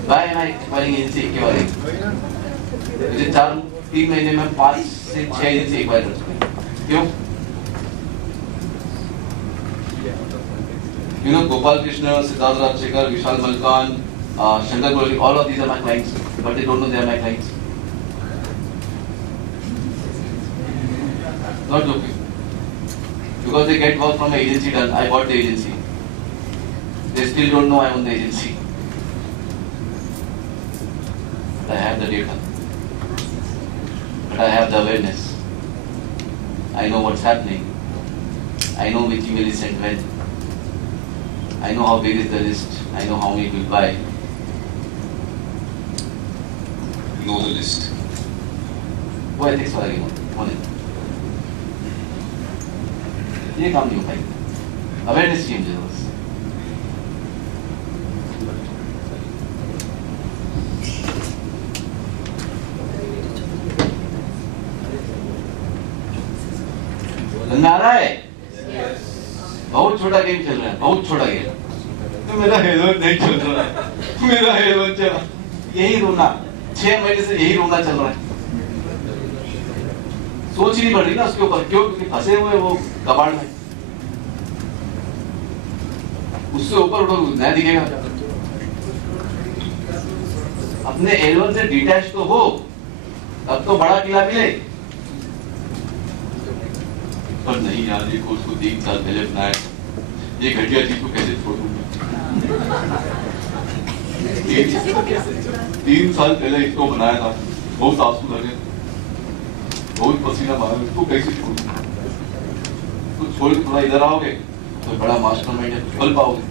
बाय बाय एक्सपायरिंग एजेंसी के बारे में मुझे 3 महीने में 5 से 6 एजेंसी एक्वायर कर चुके हैं। क्यों? You know, Gopal Krishna, Siddharth Rajshekar, Vishal Malkan, Shankar Goli, all of these are my clients, but they don't know they are my clients. Not joking. Because they get work from an agency done. I bought the agency. They still don't know I own the agency. But I have the data. But I have the awareness. I know what's happening. I know which email is sent when. I know how big is the list. I know how many will buy. Know the list. वो ethics वाला game होने। ये काम नहीं हो पाएगा। Awareness चाहिए मुझे बस। आ रहा है, बहुत छोटा गेम चल रहा है, बहुत छोटा गेम। तो मेरा हेडवन नहीं चल रहा है, मेरा हेडवन चल रहा है, यही रोना 6 महीने से यही रोना चल रहा है। सोच ही नहीं पड़ रही ना उसके ऊपर, क्यों? क्योंकि फंसे हुए वो कबाड़ में, उससे ऊपर उठो नया दिखेगा। अपने एलवन से डिटैच तो हो, तब तो बड़ा किला मिले। पर नहीं यार, ये कोर्स को 3 साल पहले बनाया, ये घटिया चीज को कैसे छोड़ूंगा? 3 साल पहले इसको बनाया था, बहुत आंसू लगे, बहुत पसीना मारा, इसको कैसे छोड़ूंगा? तो छोड़ के थोड़ा इधर आओगे तो बड़ा मास्टरमाइंड है, बोल पाओगे।